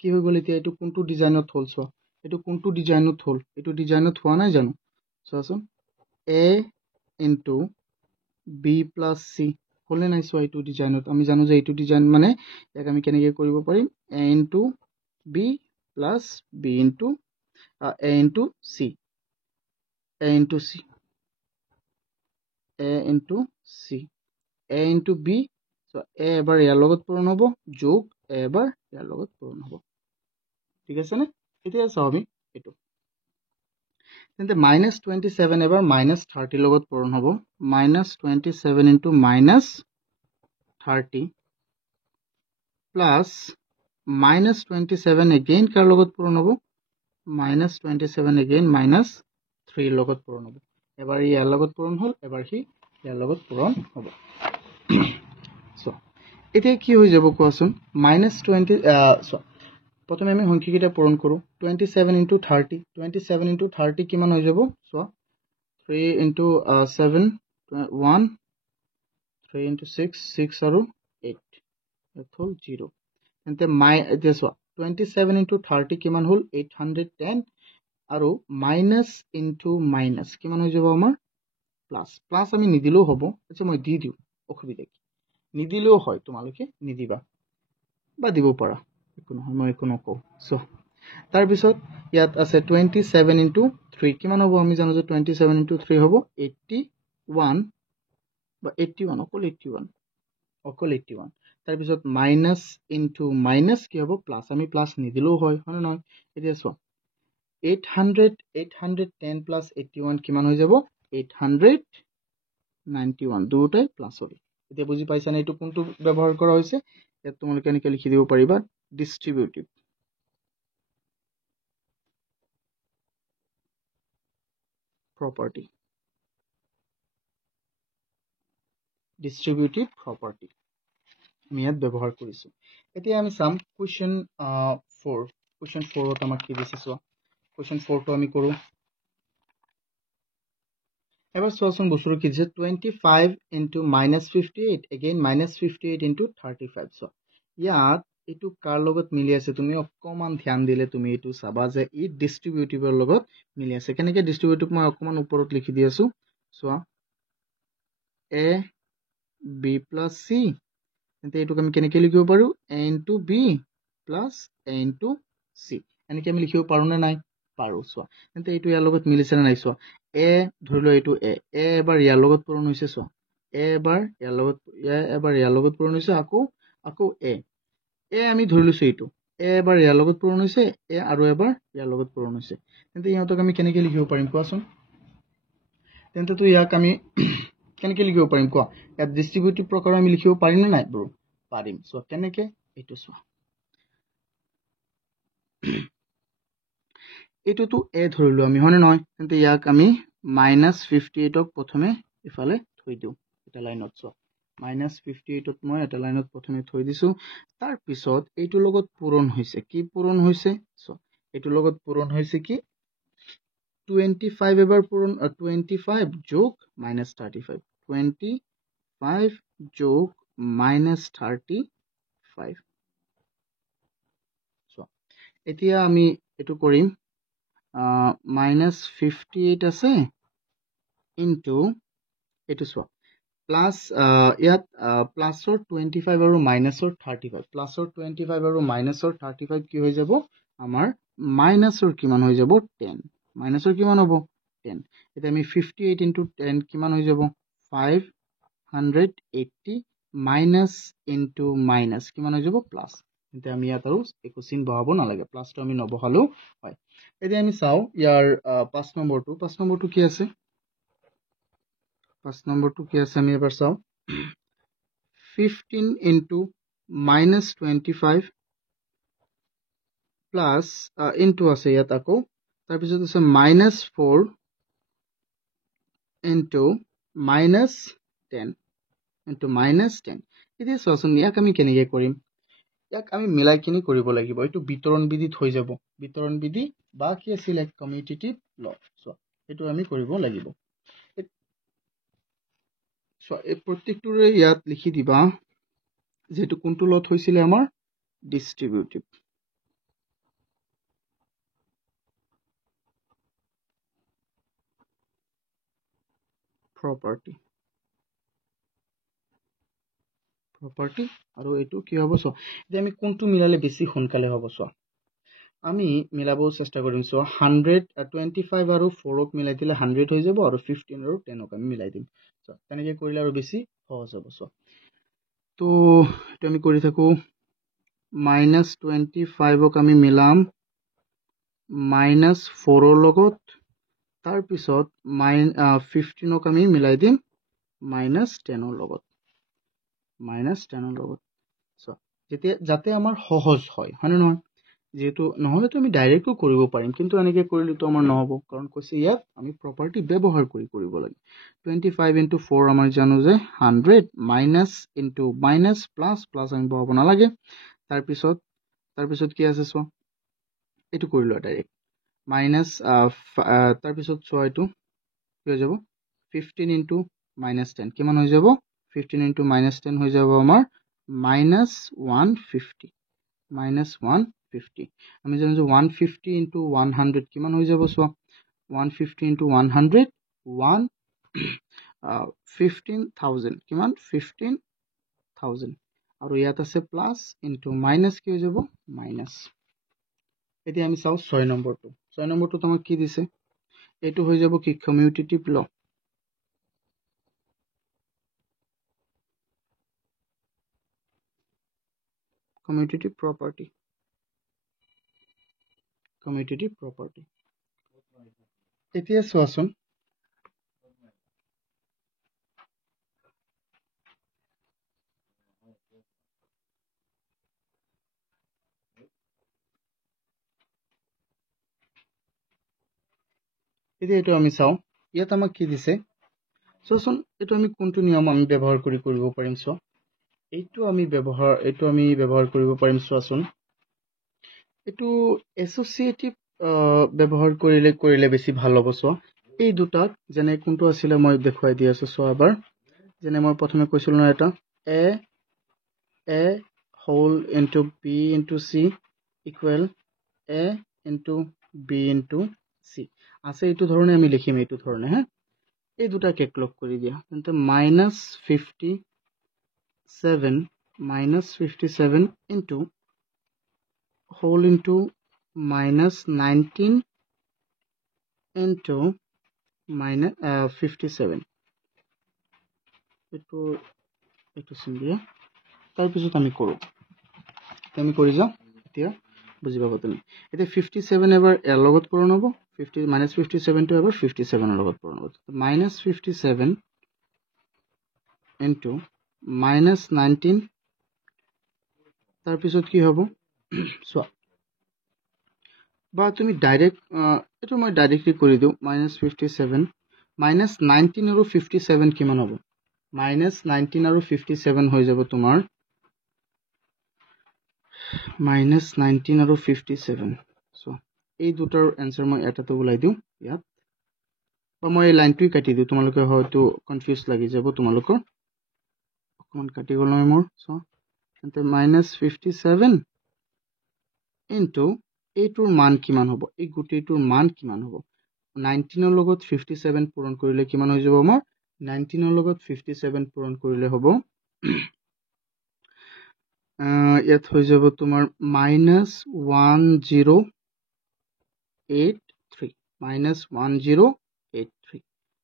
কি হৈ গল এতিয়া এটো কোনটো ডিজাইনত হল সো এটো কোনটো ডিজাইনত হল এটো ডিজাইনত হোৱা নাই জানো চোৱাচোন a into b plus c হলে নাই সো এটো ডিজাইনত আমি জানো যে এটো ডিজাইন মানে ইয়াক আমি কেনেকৈ কৰিব পাৰিম a into b plus b into a into c a into c a into c a into b so a এবাৰ ইয়াৰ লগত পূৰণ হ'ব যোগ a এবাৰ ইয়াৰ লগত পূৰণ হ'ব ঠিক আছে না এতিয়া চাও আমি এটো তেন্তে -27 এবাৰ -30 লগত পূৰণ হ'ব -27 into -30 plus -27 again কাৰ লগত পূৰণ হ'ব -27 again -3 লগত পূৰণ হ'ব এবাৰ ইয়াৰ লগত পূৰণ হ'ল এবাৰ হি ইয়াৰ লগত পূৰণ হ'ব সো এতিয়া কি হৈ যাব কোৱাচোন -20 সো প্ৰথমে আমি সংখ্যা কিটা পূৰণ কৰো 27 into 30 27 into 30 কিমান হৈ যাব সো 3 into 7 1 3 into 6 6 আৰু 8 এটো 0 তেন্তে এতিয়া সো 27 into 30 কিমান হ'ল 810 আৰু মাইনাস ইনটু মাইনাস কিমান হৈ যাব আমাৰ প্লাস আমি নিদিলেও হ'ব আচ্ছা মই দি দিও অসুবিধা কি নিদিলেও হয় তোমালোকে নিদিবা বা দিব পাৰা একো নহয় মই একো নকও সো তাৰ পিছত ইয়াত আছে 27 into 3 কিমান হ'ব আমি জানো যে 27 into 3 হ'ব 81 বা 81 অকল 81 তাৰপিছত মাইনাছ ইনটু মাইনাছ কি হ'ব প্লাছ আমি প্লাছ নিদিলেও হয় হয়নে নহয় এতিয়া চোৱা 810 প্লাছ 81 কিমান হৈ যাব 891 দুটাই প্লাছ হ'ব এতিয়া বুজি পাইছানে এইটো কোনটো ব্যৱহাৰ কৰা হৈছে ইয়াত তোমালোকে এনেকৈ লিখি দিব পাৰিবা ডিস্ট্ৰিবিউটিভ property আমি ইয়াত ব্যৱহাৰ কৰিছো এতিয়া আমি চাম কোৱেশ্চন 4 কোৱেশ্চন 4 ত আমাক কি দিছে চোৱা কোৱেশ্চন 4 টো আমি কৰো এবাৰ চোৱাচোন বস্তুটো কি দিছে 25 into -58 again -58 into 35 চোৱা ইয়াত এইটো কাৰ লগত মিলি আছে তুমি অকমান ধ্যান দিলে তুমি এইটো চাবা যে ই ডিস্ট্ৰিবিউটিভৰ লগত মিলি আছে কেনেকৈ ডিস্ট্ৰিবিউটিভ মই অকমান ওপৰত লিখি দি আছো চোৱা a b plus c তেন্তে এইটোক আমি কেনেকৈ লিখিব পাৰো a into b plus a into c এনেকৈ আমি লিখিব পাৰো নে নাই পাৰো চোৱা তেন্তে এইটো ইয়াৰ লগত মিলিছে নে নাই চোৱা a ধৰি লও এইটো a এবাৰ ইয়াৰ লগত পূৰণ হৈছে চোৱা a এবাৰ ইয়াৰ লগত পূৰণ হৈছে আকৌ a আমি ধৰি লৈছো এইটো a এবাৰ ইয়াৰ লগত পূৰণ হৈছে a আৰু এবাৰ ইয়াৰ লগত পূৰণ হৈছে তেন্তে ইহঁতক আমি কেনেকৈ লিখিব পাৰিম কোৱাচোন তেন্তে তো ইয়াক আমি কেনেকৈ লিখিব পাৰিম কোৱা ইয়াত ডিস্ট্ৰিবিউটিভ প্ৰকাৰ আমি লিখিব পাৰিম নে নাই ব্ৰো পাৰিম চোৱা কেনেকৈ এইটো চোৱা এইটোতো a ধৰিলো আমি হয়নে নহয় তেন্তে ইয়াক আমি -58 ক প্ৰথমে ইফালে থৈ দিও এটা লাইনত চোৱা -58 ত মই এটা লাইনত প্ৰথমে থৈ দিছো তাৰ পিছত এইটোৰ লগত পূৰণ হৈছে কি পূৰণ হৈছে চোৱা এইটোৰ লগত পূৰণ হৈছে কি 25 এবাৰ পূৰণ 25 যোগ -35 25 যোগ -35 চোৱা এতিয়া আমি এইটো কৰিম -58 আছে ইনটু এইটো চোৱা প্লাস ইয়াত প্লাসৰ 25 আৰু মাইনাসৰ 35 প্লাসৰ 25 আৰু মাইনাসৰ 35 কি হৈ যাব আমাৰ মাইনাসৰ কিমান হৈ যাব 10 মাইনাসৰ কিমান হ'ব 10 এটা আমি 58 into 10 কিমান হৈ যাব 580 মাইনাস into মাইনাস কিমান হৈ যাব প্লাস এটা আমি ইয়াত আৰু একো চিন বহাব নালাগে প্লাসটো আমি নবহালো হয় এটা আমি চাও ইয়াৰ 5 নম্বৰটো কি আছে 5 নম্বৰটো কি আছে আমি এবাৰ চাও 15 into -25 plus into আছে ইয়াত আকৌ তাৰ পিছত আছে -4 into -10 into -10 এতিয়া চোৱাচোন ইয়াক আমি কেনেকৈ কৰিম ইয়াক আমি মিলাই কিনি কৰিব লাগিব এইটো বিতৰণ বিধিত হৈ যাব বিতৰণ বিধি বা কি আছিল এক কমিউটেটিভ ল চোৱা এইটো আমি কৰিব লাগিব চোৱা এই প্ৰত্যেকটোৰে ইয়াত লিখি দিবা যেটো কোনটো লত হৈছিল আমাৰ ডিস্ট্ৰিবিউটিভ property আৰু এইটো কি হ'ব চোৱা যে আমি কোনটো মিলালে বেছি সোনকালে হ'ব চোৱা আমি মিলাব চেষ্টা কৰিম চোৱা 125 আৰু 4 ক মিলাই দিলে 100 হৈ যাব আৰু 15 আৰু 10 ক আমি মিলাই দিম চোৱা তেনেকৈ কৰিলে আৰু বেছি সহজ হ'ব চোৱা তো এটা আমি কৰি থাকো -25 ক আমি মিলাম -4 ৰ লগত তাৰ পিছত 15 ক আমি মিলাই দিম -10 ৰ লগত চোৱা যাতে আমাৰ সহজ হয় হয়নে নহয় যেহেতু নহলে তো আমি ডাইৰেক্টও কৰিব পাৰিম কিন্তু এনেকৈ কৰিলে তো আমাৰ নহব কাৰণ কৈছে ইয়াত আমি প্ৰপাৰ্টি ব্যৱহাৰ কৰিব লাগে 25 into 4 আমাৰ জানো যে 100 minus into minus plus plus আমি বহাব নালাগে তাৰ পিছত কি আছে চোৱা এইটো কৰি লোৱা ডাইৰেক্ট মাইনাস তাৰ পিছত চোৱা এইটো কি হৈ যাব 15 into -10 কিমান হৈ যাব 15 into -10 হৈ যাব আমাৰ -150 আমি জানো যে 150 into 100 কিমান হৈ যাব চোৱা 150 into 100 15,000 কিমান 15,000 আৰু ইয়াত আছে প্লাস into মাইনাস কি হৈ যাব মাইনাস এতিয়া আমি চাও 6 নম্বৰটো আমাক কি দিছে এইটো হৈ যাব কি কমিউটেটিভ ল commutative property. Commutative property. এতিয়া চোৱাচোন এতিয়া এইটো আমি চাওঁ ইয়াত আমাক কি দিছে চোৱাচোন এইটো আমি কোনটো নিয়ম আমি ব্যৱহাৰ কৰিব পাৰিম চোৱা এইটো আমি ব্যৱহাৰ কৰিব পাৰিম চোৱাচোন এইটো এছ'চিয়েটিভ ব্যৱহাৰ কৰিলে বেছি ভাল হ'ব চোৱা এই দুটাক যেনে কোনটো আছিলে মই দেখুৱাই দি আছো চোৱা এবাৰ যেনে মই প্ৰথমে কৈছিলো না এটা a whole into b into c equal a into b into c আছে এইটো ধৰণে আমি লিখিম এইটো ধৰণে হা এই দুটাকে লগ কৰি দিয়া তেন্তে -57 into whole into -19 into -57 এইটো চিন্দিয়া তাৰপিছত আমি কৰো আমি কৰি যাওঁ এতিয়া বুজি পাব তুমি এতিয়া 57 এবাৰ এৰ লগত পূৰণ হ'ব 50 -57 টো এবাৰ 57 এৰ লগত পূৰণ হ'ব -57 into -19 তাৰপিছত কি হ'ব চোৱা বা তুমি ডাইৰেক্ট এটো মই ডাইৰেক্টলি কৰি দিও -57 -19 আৰু 57 কিমান হ'ব -19 আৰু 57 হৈ যাব তোমাৰ -19 আৰু 57 সো এই দুটাৰ आंसर মই এটাটো ওলাই দিও ইয়াত বা মই এই লাইনটোই কাটি দিও তোমালোকে হয়তো কনফিউজ লাগি যাব তোমালোকৰ অকমান কাটি গল মই মোৰ সো তেন্তে -57 into এইটোৰ মান কিমান হ'ব এই গুটেইটোৰ মান কিমান হ'ব 19 ৰ লগত 57 পূৰণ কৰিলে কিমান হৈ যাব আমাৰ 19 ৰ লগত 57 পূৰণ কৰিলে হ'ব ইয়াত হৈ যাব তোমাৰ -1083 -1083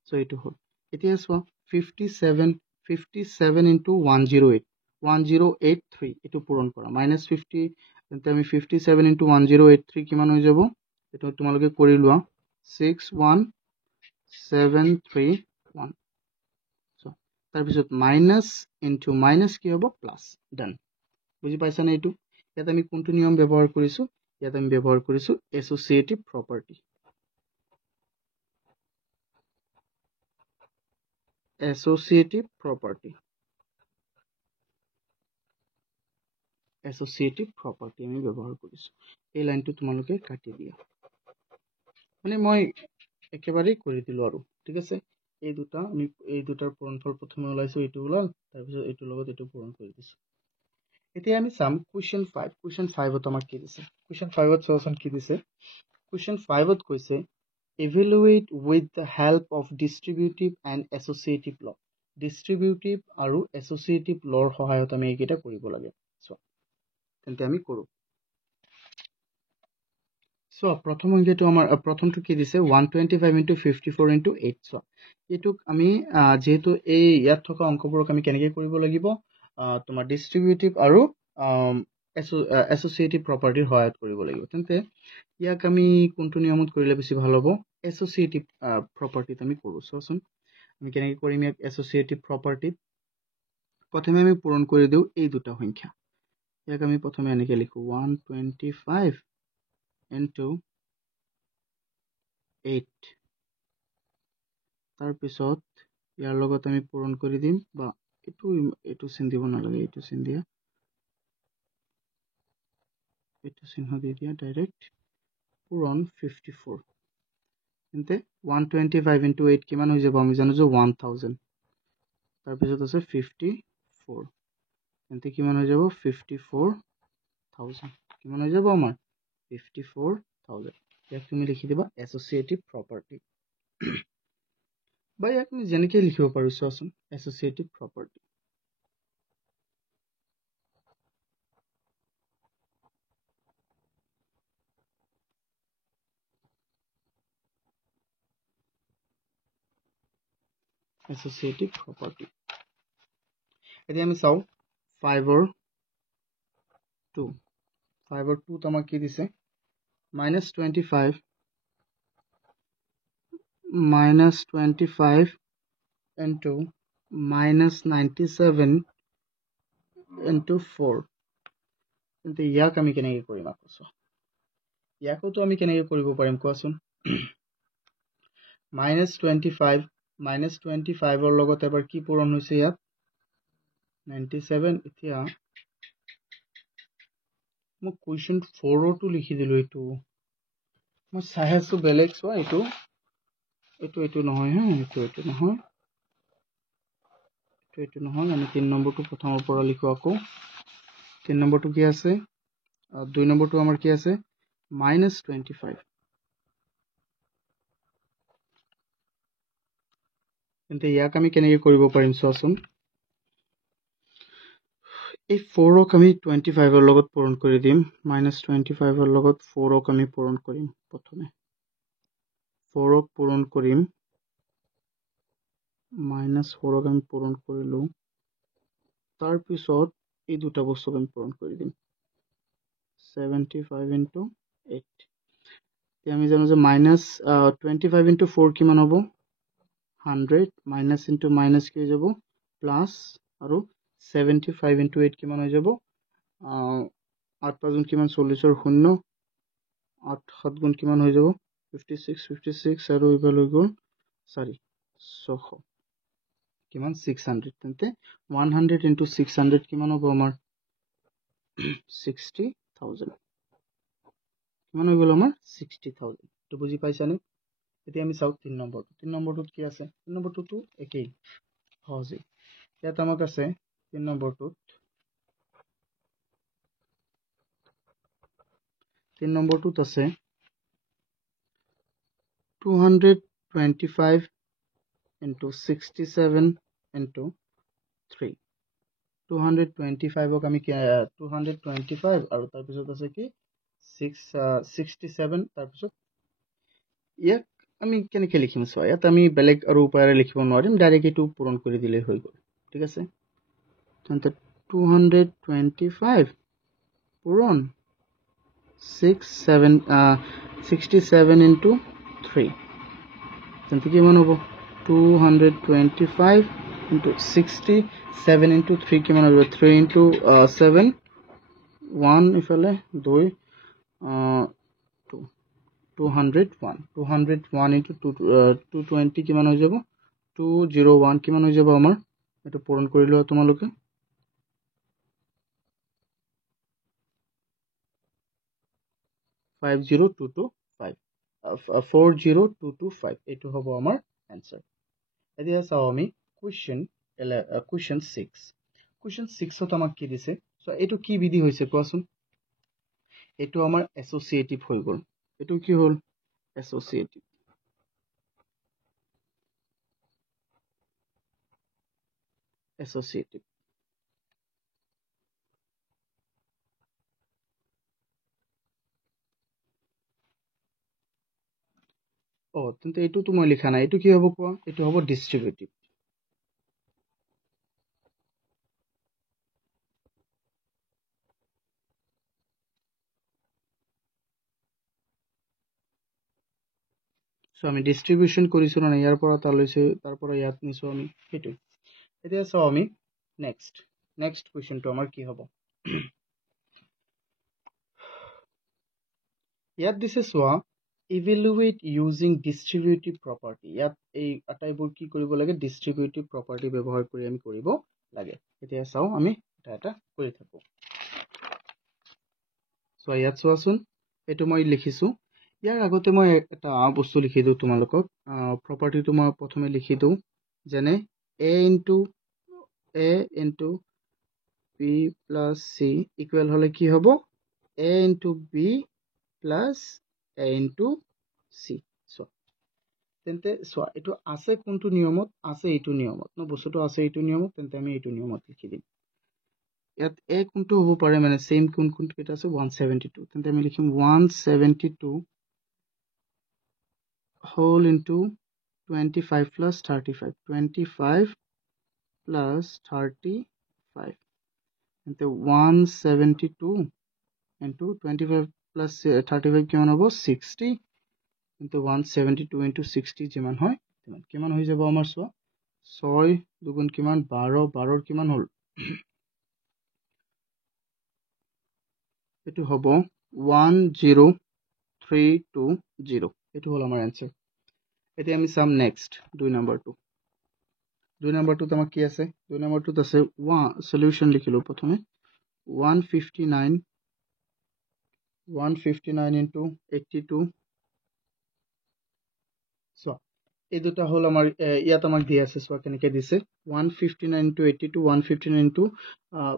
সো এইটো হ'ল এতিয়া চোৱা 57 into 108 এইটো পূৰণ কৰা -50 তেন্তে আমি 57 into 1083 কিমান হৈ যাব এটো তোমালোকে কৰি লোৱা 61731 সো তাৰ পিছত মাইনাস into মাইনাস কি হ'ব প্লাস ডান বুজি পাইছা না এইটো ইয়াত আমি কোনটো নিয়ম ব্যৱহাৰ কৰিছো ইয়াত আমি ব্যৱহাৰ কৰিছো এছ'চিয়েটিভ প্ৰপাৰ্টি associative property আমি ব্যৱহাৰ কৰিছো এই লাইনটো তোমালোকে কাটি দিয়া মানে মই একেবাৰে কৰি দিলো আৰু ঠিক আছে এই দুটাৰ পূৰণফল প্ৰথমে ওলাইছো এইটো ওলাল তাৰ পিছত এইটো লগত এইটো পূৰণ কৰি দিছো এতিয়া আমি চাম কোৱেশ্চন 5 ত আমাক কি দিছে কোৱেশ্চন 5 ত সলউশন কি দিছে কোৱেশ্চন 5 ত কৈছে evaluate with the help of distributive and associative law distributive আৰু associative law সহায়ত আমি এইকেইটা কৰিব লাগে সো তেন্তে আমি কৰো সো প্ৰথম অংকটো আমাৰ প্ৰথমটো কি দিছে 125 into 54 into 8 সো এটুক আমি যেহেতু এই ইয়াত থকা অংকবোৰক আমি কেনেকৈ কৰিব লাগিব তোমাৰ ডিস্ট্ৰিবিউটিভ আৰু এছ'চিয়েটিভ প্ৰপাৰ্টিৰ সহায়ত কৰিব লাগিব তেন্তে ইয়াক আমি কোনটো নিয়মত কৰিলে বেছি ভাল হ'ব এছ'চিয়েটিভ প্ৰপাৰ্টিত আমি কৰো সোচোন আমি কেনেকৈ কৰিম ইয়াক এছ'চিয়েটিভ প্ৰপাৰ্টিত প্ৰথমে আমি পূৰণ কৰি দিও এই দুটা সংখ্যা ইয়াক আমি প্ৰথমে এনেকৈ লিখো 125 into 8 তাৰ পিছত ইয়াৰ লগত আমি পূৰণ কৰি দিম বা এটো চিন দিব নালাগে এটো চিন দিয়া এটো চিহ্ন দি দিয়া ডাইৰেক্ট পূৰণ 54 তেন্তে 125 into 8 কিমান হৈ যাব আমি জানো যে 1000 তাৰ পিছত আছে 54 তেন্তে কিমান হৈ যাব 54000 কিমান হৈ যাব আমাৰ 54000 ইয়াক তুমি লিখি দিবা এছ'চিয়েটিভ প্ৰপাৰ্টি বা ইয়াক আমি যেনেকৈ লিখিব পাৰো চোৱাচোন এছ'চিয়েটিভ প্ৰপাৰ্টি associative property এতিয়া আমি চাও 5 ৰ 2 5 और 2 তোমাক কি দিছে -25 into -97 into 4 কিন্তু ইয়াক আমি কেনেকৈ কৰিম আকৌ ইয়াকো তো আমি কেনেকৈ কৰিব পাৰিম কোৱাচোন -25 ৰ লগত এবাৰ কি পূৰণ হৈছে ইয়াত 97 এতিয়া মই কুৱেশ্যন 4 টো লিখি দিলো এইটো মই চাই আছো বেলেগ চোৱা এইটো নহয় হা এইটো নহয় এইটো নহয় আমি 3 নম্বৰটো প্ৰথমৰ পৰা লিখো আকৌ 3 নম্বৰটো কি আছে 2 নম্বৰটো আমাৰ কি আছে -25 কিন্তু ইয়াক আমি কেনেকৈ কৰিব পাৰিম চোৱাচোন এই 4 ক আমি 25 ৰ লগত পূৰণ কৰি দিম -25 ৰ লগত 4 ক আমি পূৰণ কৰিম প্ৰথমে 4 ক পূৰণ কৰিম -4 ক আমি পূৰণ কৰিলো তাৰ পিছত এই দুটা বস্তু আমি পূৰণ কৰি দিম 75 into 8 আমি জানো যে -25 into 4 কিমান হ'ব 100 minus into minus কি হৈ যাব প্লাস আৰু 75 into 8 কিমান হৈ যাব 8 5 গুণ কিমান 40 ৰ 0 8 7 গুণ কিমান হৈ যাব 56 আৰু ইফালে হৈ গ'ল 600 কিমান 600 তেন্তে 100 into 600 কিমান হ'ব আমাৰ 60000 কিমান হৈ গ'ল আমাৰ 60000 তো বুজি পাইছানে এতিয়া আমি চাও 3 নম্বৰটোত কি আছে 3 নম্বৰটো একেই সহজে ইয়াত আমাক আছে 3 নম্বৰটোত আছে 225 into 67 into 3 225 ক আমি 225 আৰু তাৰ পিছত আছে কি 67 তাৰ পিছত ইয়াক আমি কেনেকৈ লিখিম চোৱা ইয়াত আমি বেলেগ আৰু উপায়েৰে লিখিব নোৱাৰিম ডাইৰেক্ট এইটো পূৰণ কৰি দিলে হৈ গ'ল ঠিক আছে তেন্তে 225 পূৰণ 67 into 3 তেন্তে কিমান হ'ব 225 into 67 into 3 কিমান হ'ব 3 into 7 1 ইফালে 2 201 into 220 কিমান হৈ যাব 201 কিমান হৈ যাব আমাৰ এটা পূৰণ কৰি লোৱা তোমালোকে 40225 এইটো হ'ব আমাৰ आंसर এতিয়া চাও আমি question 6 ত আমাক কি দিছে সো এইটো কি বিধি হৈছে কোৱাচোন এইটো আমাৰ এসোসিয়েটিভ হৈ গ'ল এইটো কি হ'ল এসোসিয়েটিভ তেন্তে এইটো তো মই লিখা নাই এইটো কি হ'ব কোৱা এইটো হ'ব ডিস্ট্ৰিবিউটিভ সো আমি ডিস্ট্ৰিবিউশন কৰিছো না ইয়াৰ পৰা তালৈছে তাৰ পৰা ইয়াত নিছো আমি হেতু এতিয়া চাও আমি নেক্সট কোৱেশ্চনটো আমাৰ কি হ'ব ইয়াত দিছে চোৱা evaluate using distributive property ইয়াত এই আটাইবোৰ কি কৰিব লাগে distributive property ব্যৱহাৰ কৰি আমি কৰিব লাগে এতিয়া চাও আমি এটা কৰি থাকো সো ইয়াত চোৱাচোন এটো মই লিখিছো ইয়াৰ আগতে মই এটা বস্তু লিখি দিও তোমালোকক প্ৰপাৰ্টিটো মই প্ৰথমে লিখি দিও যেনে a into b plus c equal হলে কি হ'ব a into b plus a into c so তেন্তে সো এটো আছে কোনটো নিয়মত আছে এইটো নিয়মত ন বস্তুটো আছে এইটো নিয়মত তেন্তে আমি এইটো নিয়মত লিখি দিম ইয়াত a কোনটো হ'ব পাৰে মানে সেম কোন কেটা আছে 172 তেন্তে আমি লিখিম 172 whole into 25 plus 35 25 plus 35 and the 172 into 25 plus 35 কিমান হ'ব 60 into 172 into 60 যিমান হয় তিমান কিমান হৈ যাব আমাৰ চোৱা 6 দুগুণ কিমান 12 12 কিমান হ'ল এটো হ'ব 10320 এটো হল আমাৰ आंसर এতিয়া আমি সাম নেক্সট 2 নাম্বাৰটো 2 নাম্বাৰটো তোমাক কি আছে 2 নাম্বাৰটোত আছে সলিউশন লিখিলো প্ৰথমে 159 into 82 so এই দুটা হল আমাৰ ইয়াত আমাক দি আছে সো কেনেকৈ দিছে 159 into 82 159 into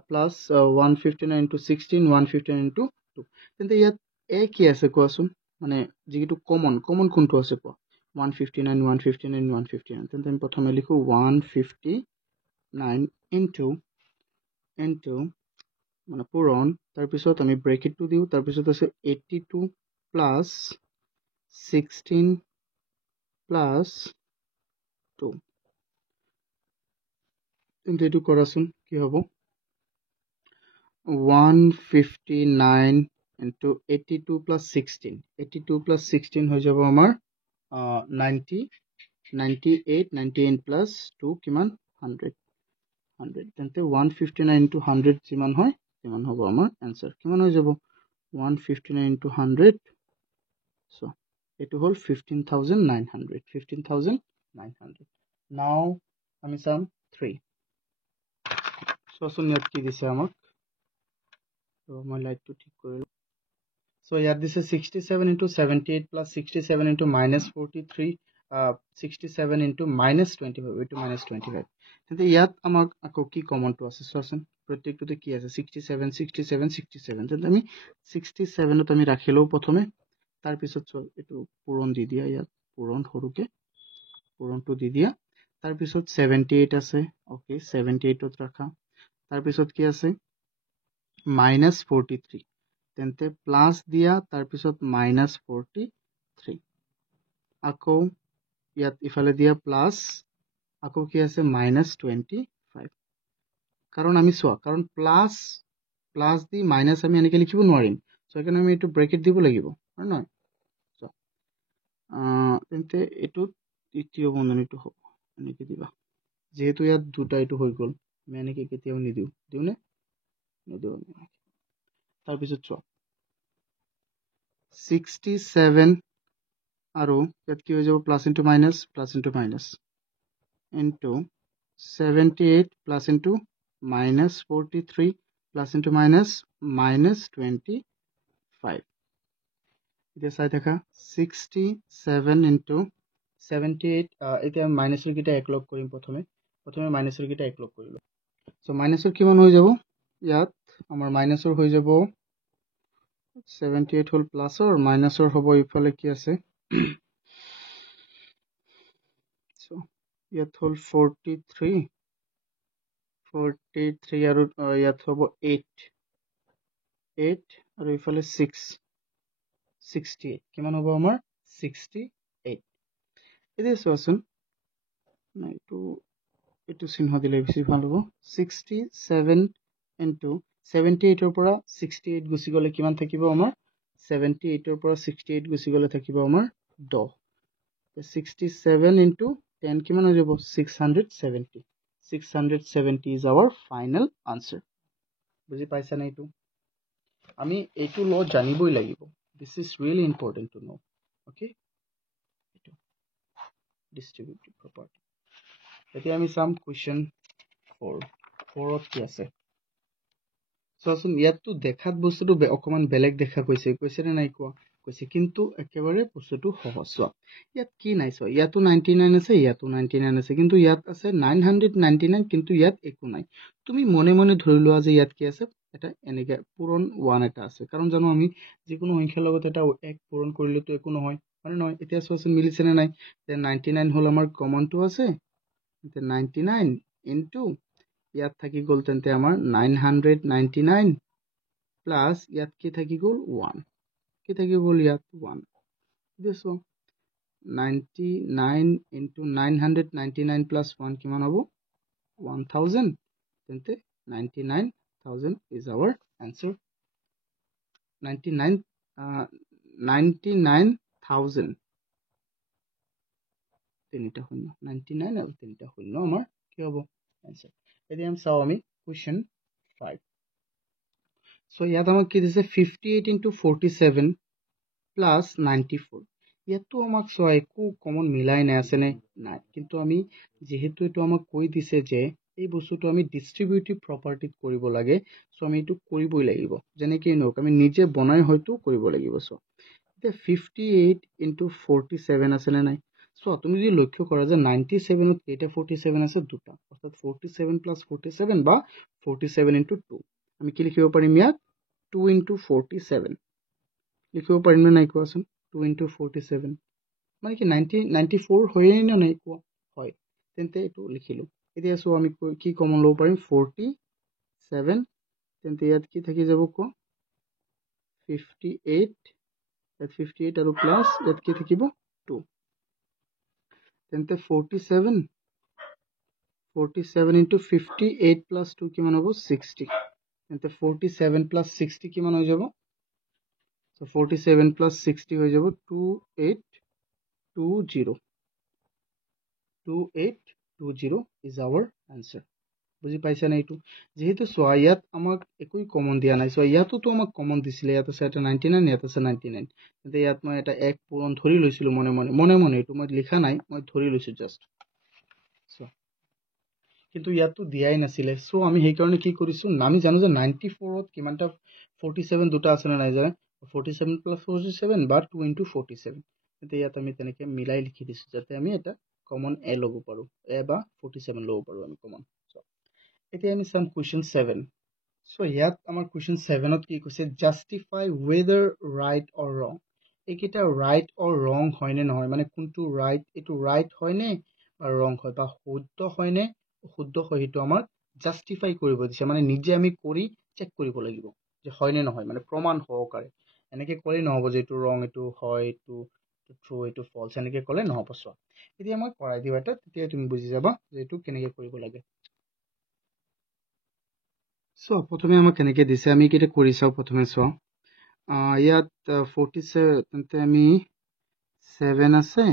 plus 159 into 16 159 into 2 তেন্তে ইয়াত এ কি আছে কোৱাচোন মানে যেটো কমন কোনটো আছে কোৱা 159 159 159 তেন্তে আমি প্ৰথমে লিখো 159 into মানে পূৰণ তাৰ পিছত আমি ব্ৰেকেটটো দিও তাৰ পিছত আছে 82 plus 16 plus 2 তেন্তে এটো কৰাচোন কি হ'ব 159 into 82 plus 16 82 plus 16 হৈ যাব আমাৰ 90 98 98 plus 2 কিমান 100 100 তেন্তে 159 into 100 যিমান হয় কিমান হ'ব আমাৰ आंसर কিমান হৈ যাব 159 into 100 so এটো হল 15900 now আমি চাম 3 so ইয়াত কি দিছে আমাক so মই লাইটটো ঠিক কৰিলো so ইয়াত দিছে 67 into 78 plus 67 into minus 43 67 into minus 25 এটো minus 25 তেন্তে ইয়াত আমাক আকৌ কি কমনটো আছে চোৱাচোন প্ৰত্যেকটোতে কি আছে 67 67 67 তেন্তে আমি 67 ত আমি ৰাখিলো প্ৰথমে তাৰ পিছত এটো পূৰণ দি দিয়া ইয়াত পূৰণ সৰুকে পূৰণটো দি দিয়া তাৰ পিছত 78 আছে ওকে 78 ত ৰাখা তাৰ পিছত কি আছে minus 43 তেন্তে প্লাস দিয়া তাৰ পিছত minus 43 আকৌ ইয়াত ইফালে দিয়া প্লাস আকৌ কি আছে minus 25 কাৰণ আমি সোৱা কাৰণ প্লাস দি মাইনাস আমি এনেকৈ লিখিব নোৱাৰিম সো এখানে আমি এটো ব্ৰেকেট দিব লাগিব হয় নহয় সো তেন্তে এটো তৃতীয় বন্ধনীটো হ'ব এনেকৈ দিবা যেহেতু ইয়াত দুটা এটো হৈ গল আমি এনেকৈ কেতিয়াও নিদিও দিউনে নিদিও তাৰ পিছত চোৱা 67 আৰু ইয়াত কি হৈ যাব plus into minus into 78 plus into minus 43 plus into minus minus 25 এতিয়া চাই দেখা 67 into 78 এতিয়া মাইনাসৰ কিটা একলগ কৰিম প্ৰথমে মাইনাসৰ কিটা একলগ কৰিলো সো মাইনাসৰ কিমান হৈ যাব ইয়াত আমাৰ মাইনাসৰ হৈ যাব 78 হল প্লাসৰ মাইনাসৰ হ'ব ইফালে কি আছে সো ইয়াত হল 43 আৰু ইয়াত হ'ব 8 আৰু ইফালে 68 কিমান হ'ব আমাৰ 68 এতিয়া চোৱাচোন না এটো চিহ্ন দিলে বেছি ভাল হ'ব 67 into 78 ৰ পৰা 68 গুছি গলে কিমান থাকিব আমাৰ 78 ৰ পৰা 68 গুছি গলে থাকিব আমাৰ 10 67 into 10 কিমান হৈ যাব 670 is our final answer বুজি পাইছা না এটো আমি এটো ল জানিবই লাগিব this is really important to know okay distributive property এতিয়া আমি সাম কোৱেশ্চন 4 ত কি আছে সোৱাচোন ইয়াতটো দেখাত বস্তুটো অকমান বেলেগ দেখা কৈছে নে নাই কোৱা কৈছে কিন্তু একেবাৰে বস্তুটো সহজ সোৱা ইয়াত কি নাই সোৱা ইয়াতো 99 আছে ইয়াতো 99 আছে কিন্তু ইয়াত আছে 999 কিন্তু ইয়াত একো নাই তুমি মনে মনে ধৰি লোৱা যে ইয়াত কি আছে এটা এনেকে পূৰণ 1 এটা আছে কাৰণ জানো আমি যিকোনো সংখ্যাৰ লগত এটা এক পূৰণ কৰিলে তো একো নহয় মানে নহয় এতিয়া সোৱাচোন মিলিছে নে নাই যে 99 হল আমাৰ কমনটো আছে তে 99 into ইয়াত থাকি গল তেন্তে আমাৰ 999 প্লাস ইয়াত কি থাকি গল 1 কি থাকি গল ইয়াত 1 দেখো 99 into 999 plus 1 কিমান হ'ব 1000 তেন্তে 99000 is our answer 99,000 তিনিটা শূন্য 99 আৰু তিনিটা শূন্য আমাৰ কি হ'ব आंसर এতিয়া আমি চাও আমি কোৱেশ্চন 5 সো ইয়াত আমাক কি দিছে 58 into 47 plus 94 ইয়াতো আমাক সো একো কমন মিলাই নাই আছে নে নাই কিন্তু আমি যেহেতু এটো আমাক কৈ দিছে যে এই বস্তুটো আমি ডিস্ট্ৰিবিউটিভ প্ৰপাৰ্টিত কৰিব লাগে সো আমি এটো কৰিবই লাগিব যেনে কি নক আমি নিজে বনাই হয়তো কৰিব লাগিব সো এতিয়া 58 into 47 আছে নে নাই সো তুমি যদি লক্ষ্য কৰা যে 97 ত কেইটা 47 আছে দুটা অৰ্থাৎ 47 plus 47 বা 47 into 2 আমি কি লিখিব পাৰিম ইয়াত 2 into 47 লিখিব পাৰিম না নাই কোৱাচোন 2 into 47 মানে কি 94 হয় না নাই কোৱা হয় তেন্তে এটো লিখিলো এতিয়া সো আমি কি কমন লব পাৰিম 47 তেন্তে ইয়াত কি থাকি যাব কোৱা 58 at 58 আৰু প্লাস ইয়াত কি থাকিব 2 তেন্তে 47 into 58 plus 2 কিমান হ'ব 60 তেন্তে 47 plus 60 কিমান হৈ যাব so 47 plus 60 হৈ যাব 2820 is our answer বুজি পাইছা না এটো যেহেতু সোয়া ইয়াত আমাক একোই কমন দিয়া নাই সো ইয়াতো তো আমাক কমন দিছিলে ইয়াত আছে এটা 99 ইয়াত আছে 99 তেন্তে ইয়াত মই এটা এক পূৰণ ধৰি লৈছিলো মনে এটো মই লিখা নাই মই ধৰি লৈছো জাস্ট সো কিন্তু ইয়াতো দিয়াই নাছিলে সো আমি হেই কাৰণে কি কৰিছো আমি জানো যে 94 ত কিমানটা 47 দুটা আছে না নাই জানে 47 plus 47 বা 2 into 47 তেন্তে ইয়াত আমি তেনেকে মিলাই লিখি দিছো যাতে আমি এটা কমন a লব পাৰো a বা 47 লব পাৰো আমি কমন সো এতিয়া আমি সাম কোৱেশ্চন 7 সো ইয়াত আমাৰ কোৱেশ্চন 7 ত কি কৈছে justify whether right or wrong এইকিটা right or wrong হয় নে নহয় মানে কোনটো right এটো right হয় নে বা wrong হয় বা শুদ্ধ হয় নে শুদ্ধ হয় এটো আমাৰ জাস্টিফাই কৰিব দিছে মানে নিজে আমি কৰি চেক কৰিব লাগিব যে হয় নে নহয় মানে প্ৰমাণ সহকাৰে এনেকে কলে নহব যে এটো wrong এটো হয় এটো true এটো false এনেকে কলে নহব সো এতিয়া মই কৰাই দিও এটা তেতিয়া তুমি বুজি যাবা যে এটো কেনেকে কৰিব লাগে সো প্ৰথমে আমাক কেনেকে দিছে আমি কিটা কৰি চাও প্ৰথমে সো ইয়াত 47 তেন্তে আমি 7 আছে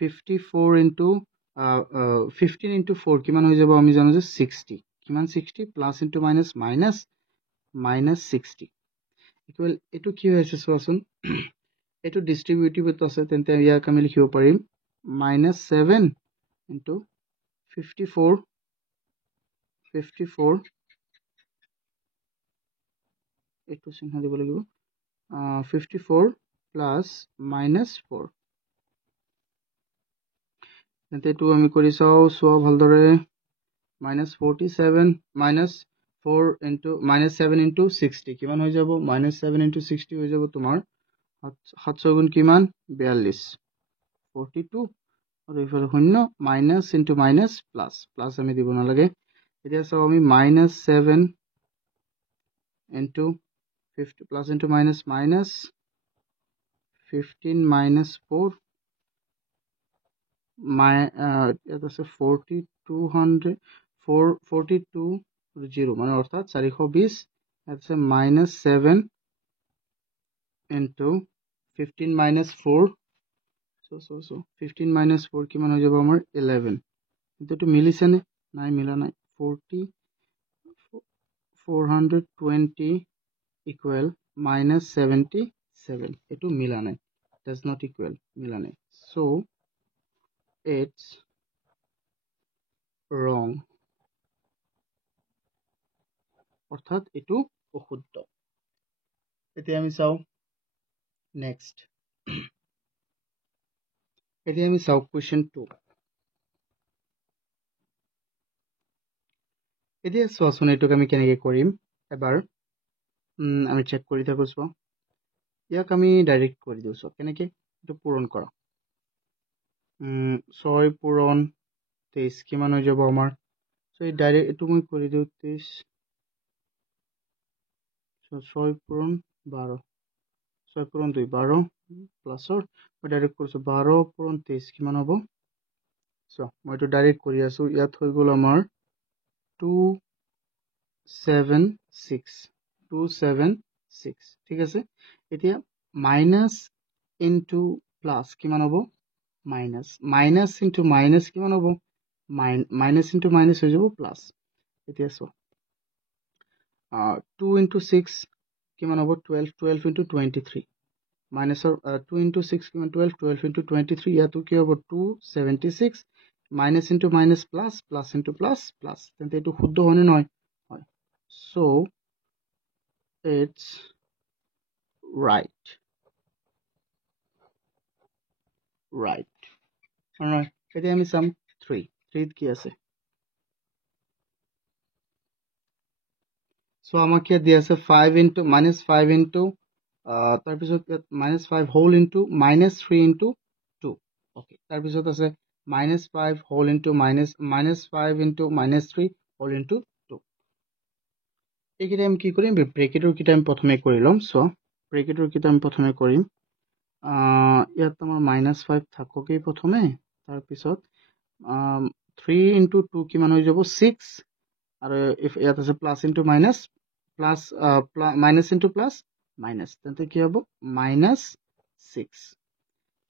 54 into 15 into 4 কিমান হৈ যাব আমি জানো যে 60 কিমান 60 plus into minus 60 equal এটো কি হৈছে সোৱাচোন এটো ডিস্ট্ৰিবিউটিভ আছে তেন্তে ইয়াক আমি লিখিব পাৰিম -7 into 54 এটো চিহ্ন দিব লাগিব 54 plus -4 তেন্তে এটো আমি কৰি চাও সো ভালদৰে -47 -4 into -7 into 60 কিমান হৈ যাব -7 into 60 হৈ যাব তোমাৰ 700 গুণ কিমান 42 42 আৰু ইফালে শূন্য মাইনাস into মাইনাস প্লাস আমি দিব না লাগে এতিয়া চাও আমি -7 into 50 plus into minus 15 minus 4 এটা আছে 42 মানে অর্থাৎ 420 আছে -7 into 15 minus 4 so 15 minus 4 কিমান হৈ যাব আমাৰ 11 কিন্তু মিলিছে নে নাই মিলা নাই 420 equal -77 এটো মিলা নাই does not equal মিলা নাই so it's wrong অর্থাৎ এটো অশুদ্ধ এতিয়া আমি চাও নেক্সট এতিয়া আমি চাও কোৱেশ্চন 2 এতিয়া সোৱাচোন এটোক আমি কেনেকে কৰিম এবাৰ আমি চেক কৰি থাকো সো ইয়াক আমি ডাইৰেক্ট কৰি দিও সো কেনেকে এটো পূৰণ কৰা 6 পূৰণ 23 কিমান হৈ যাব আমাৰ সো এই ডাইৰেক্ট এটো মই কৰি দিও 23 সো 6 পূৰণ 12 6 পূৰণ 2 12 প্লাসৰ মই ডাইৰেক্ট কৰিছো 12 পূৰণ 23 কিমান হ'ব সো মই এটো ডাইৰেক্ট কৰি আছো ইয়াত হৈ গল আমাৰ 276 6 ঠিক আছে এতিয়া মাইনাস ইনটু প্লাস কিমান হ'ব মাইনাস মাইনাস ইনটু মাইনাস কিমান হ'ব মাইনাস ইনটু মাইনাস হৈ যাব প্লাস এতিয়া চোৱা 2 ইনটু 6 কিমান হ'ব 12 12 ইনটু 23 মাইনাসৰ 2 ইনটু 6 কিমান 12 12 ইনটু 23 ইয়াতো কি হ'ব 276 minus into minus plus plus into plus plus তেন্তে এইটো শুদ্ধ হয়নে নহয় হয় so it's right right alright এতিয়া আমি চাম 3 3 কি আছে সো আমাক কি দিয়া আছে 5 ইনটু -5 ইনটু তাৰ পিছত -5 হোল ইনটু -3 ইনটু 2 ওকে তাৰ পিছত আছে -5 whole into -5 into -3 whole into 2 এইকেইটা আমি কি কৰিম ব্ৰেকেটৰ কিটা আমি প্ৰথমে কৰি লম সো ব্ৰেকেটৰ কিটা আমি প্ৰথমে কৰিম ইয়াত আমাৰ -5 থাককেই প্ৰথমে তাৰ পিছত 3 ইনটু 2 কিমান হৈ যাব 6 আৰু ইফ ইয়াত আছে plus into minus plus minus into plus minus তেন্তে কি হ'ব -6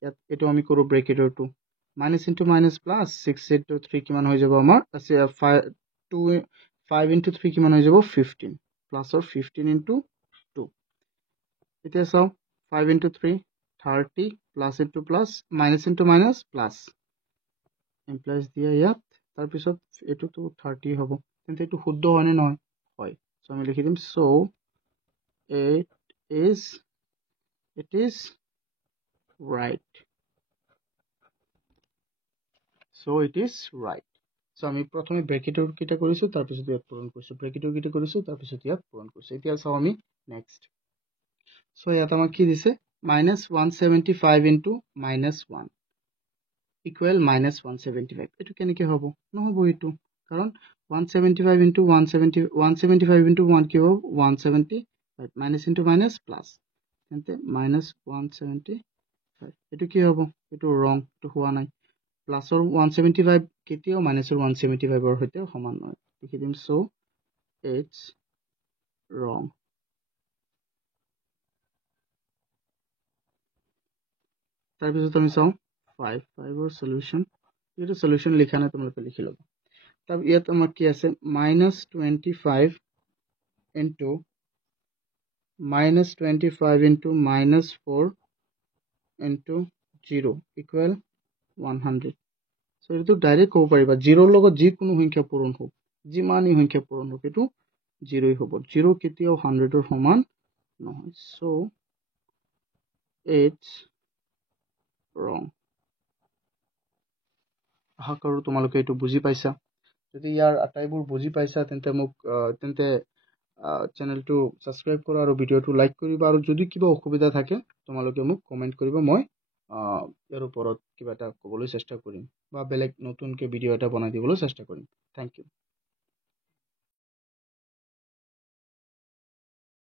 ইয়াত এটো আমি কৰো ব্ৰেকেটৰ 2 minus into minus plus 6 into 3 কিমান হৈ যাব আমাৰ আছে 5 ইনটু 3 কিমান হৈ যাব 15 প্লাসৰ 15 ইনটু 2 এতিয়া চাও 5 into 3 30 plus into plus minus into minus plus employees দিয়া ইয়াত তাৰ পিছত এটো তো 30 হ'ব তেন্তে এটো শুদ্ধ হয়নে নহয় হয় সো আমি লিখি দিম so it is right so it is right so আমি প্ৰথমে ব্ৰেকেটৰ কিটা কৰিছো তাৰ পিছত ইয়াত পূৰণ কৰিছো ব্ৰেকেটৰ কিটা কৰিছো তাৰ পিছত ইয়াত পূৰণ কৰিছো এতিয়া চাও আমি নেক্সট সো ইয়াত আমাক কি দিছে -175 into -1 equal -175 এটো কেনেকৈ হ'ব নহব এটো কাৰণ 175 into 175 into 1 কি হ'ব 175 minus into minus plus তেন্তে -175 এটো কি হ'ব এটো wrong এটো হোৱা নাই প্লাসৰ 175 কেতিয়াও মাইনাসৰ 175 ৰ সৈতে সমান নহয় লিখি দিম সো it's wrong তাৰ পিছত আমি চাও 5 ৰ সলিউশন এটো সলিউশন লিখা নাই তোমালোকে লিখি লবা তাৰ ইয়াত আমাৰ কি আছে -25 into -25 into -4 into 0 equal 100 so এটো ডাইরেক্ট কব পাৰিবা 0 ৰ লগত যি কোনো সংখ্যা পূৰণ হ'ব যিমানি সংখ্যা পূৰণ হ'ব এটো 0 হ'ব 0 কেতিয়াও 100 ৰ সমান নহয় so it's wrong আশা কৰো তোমালোকে এটো বুজি পাইছা যদি ইয়াৰ আটাইবোৰ বুজি পাইছা তেন্তে মোক চেনেলটো সাবস্ক্ৰাইব কৰা আৰু ভিডিওটো লাইক কৰিবা আৰু যদি কিবা অসুবিধা থাকে তোমালোকে মোক কমেন্ট কৰিবা মই ইয়াৰ ওপৰত কিবা এটা ক'বলৈ চেষ্টা কৰিম বা বেলেগ নতুনকৈ ভিডিও এটা বনাই দিবলৈ চেষ্টা কৰিম থ্যাংক ইউ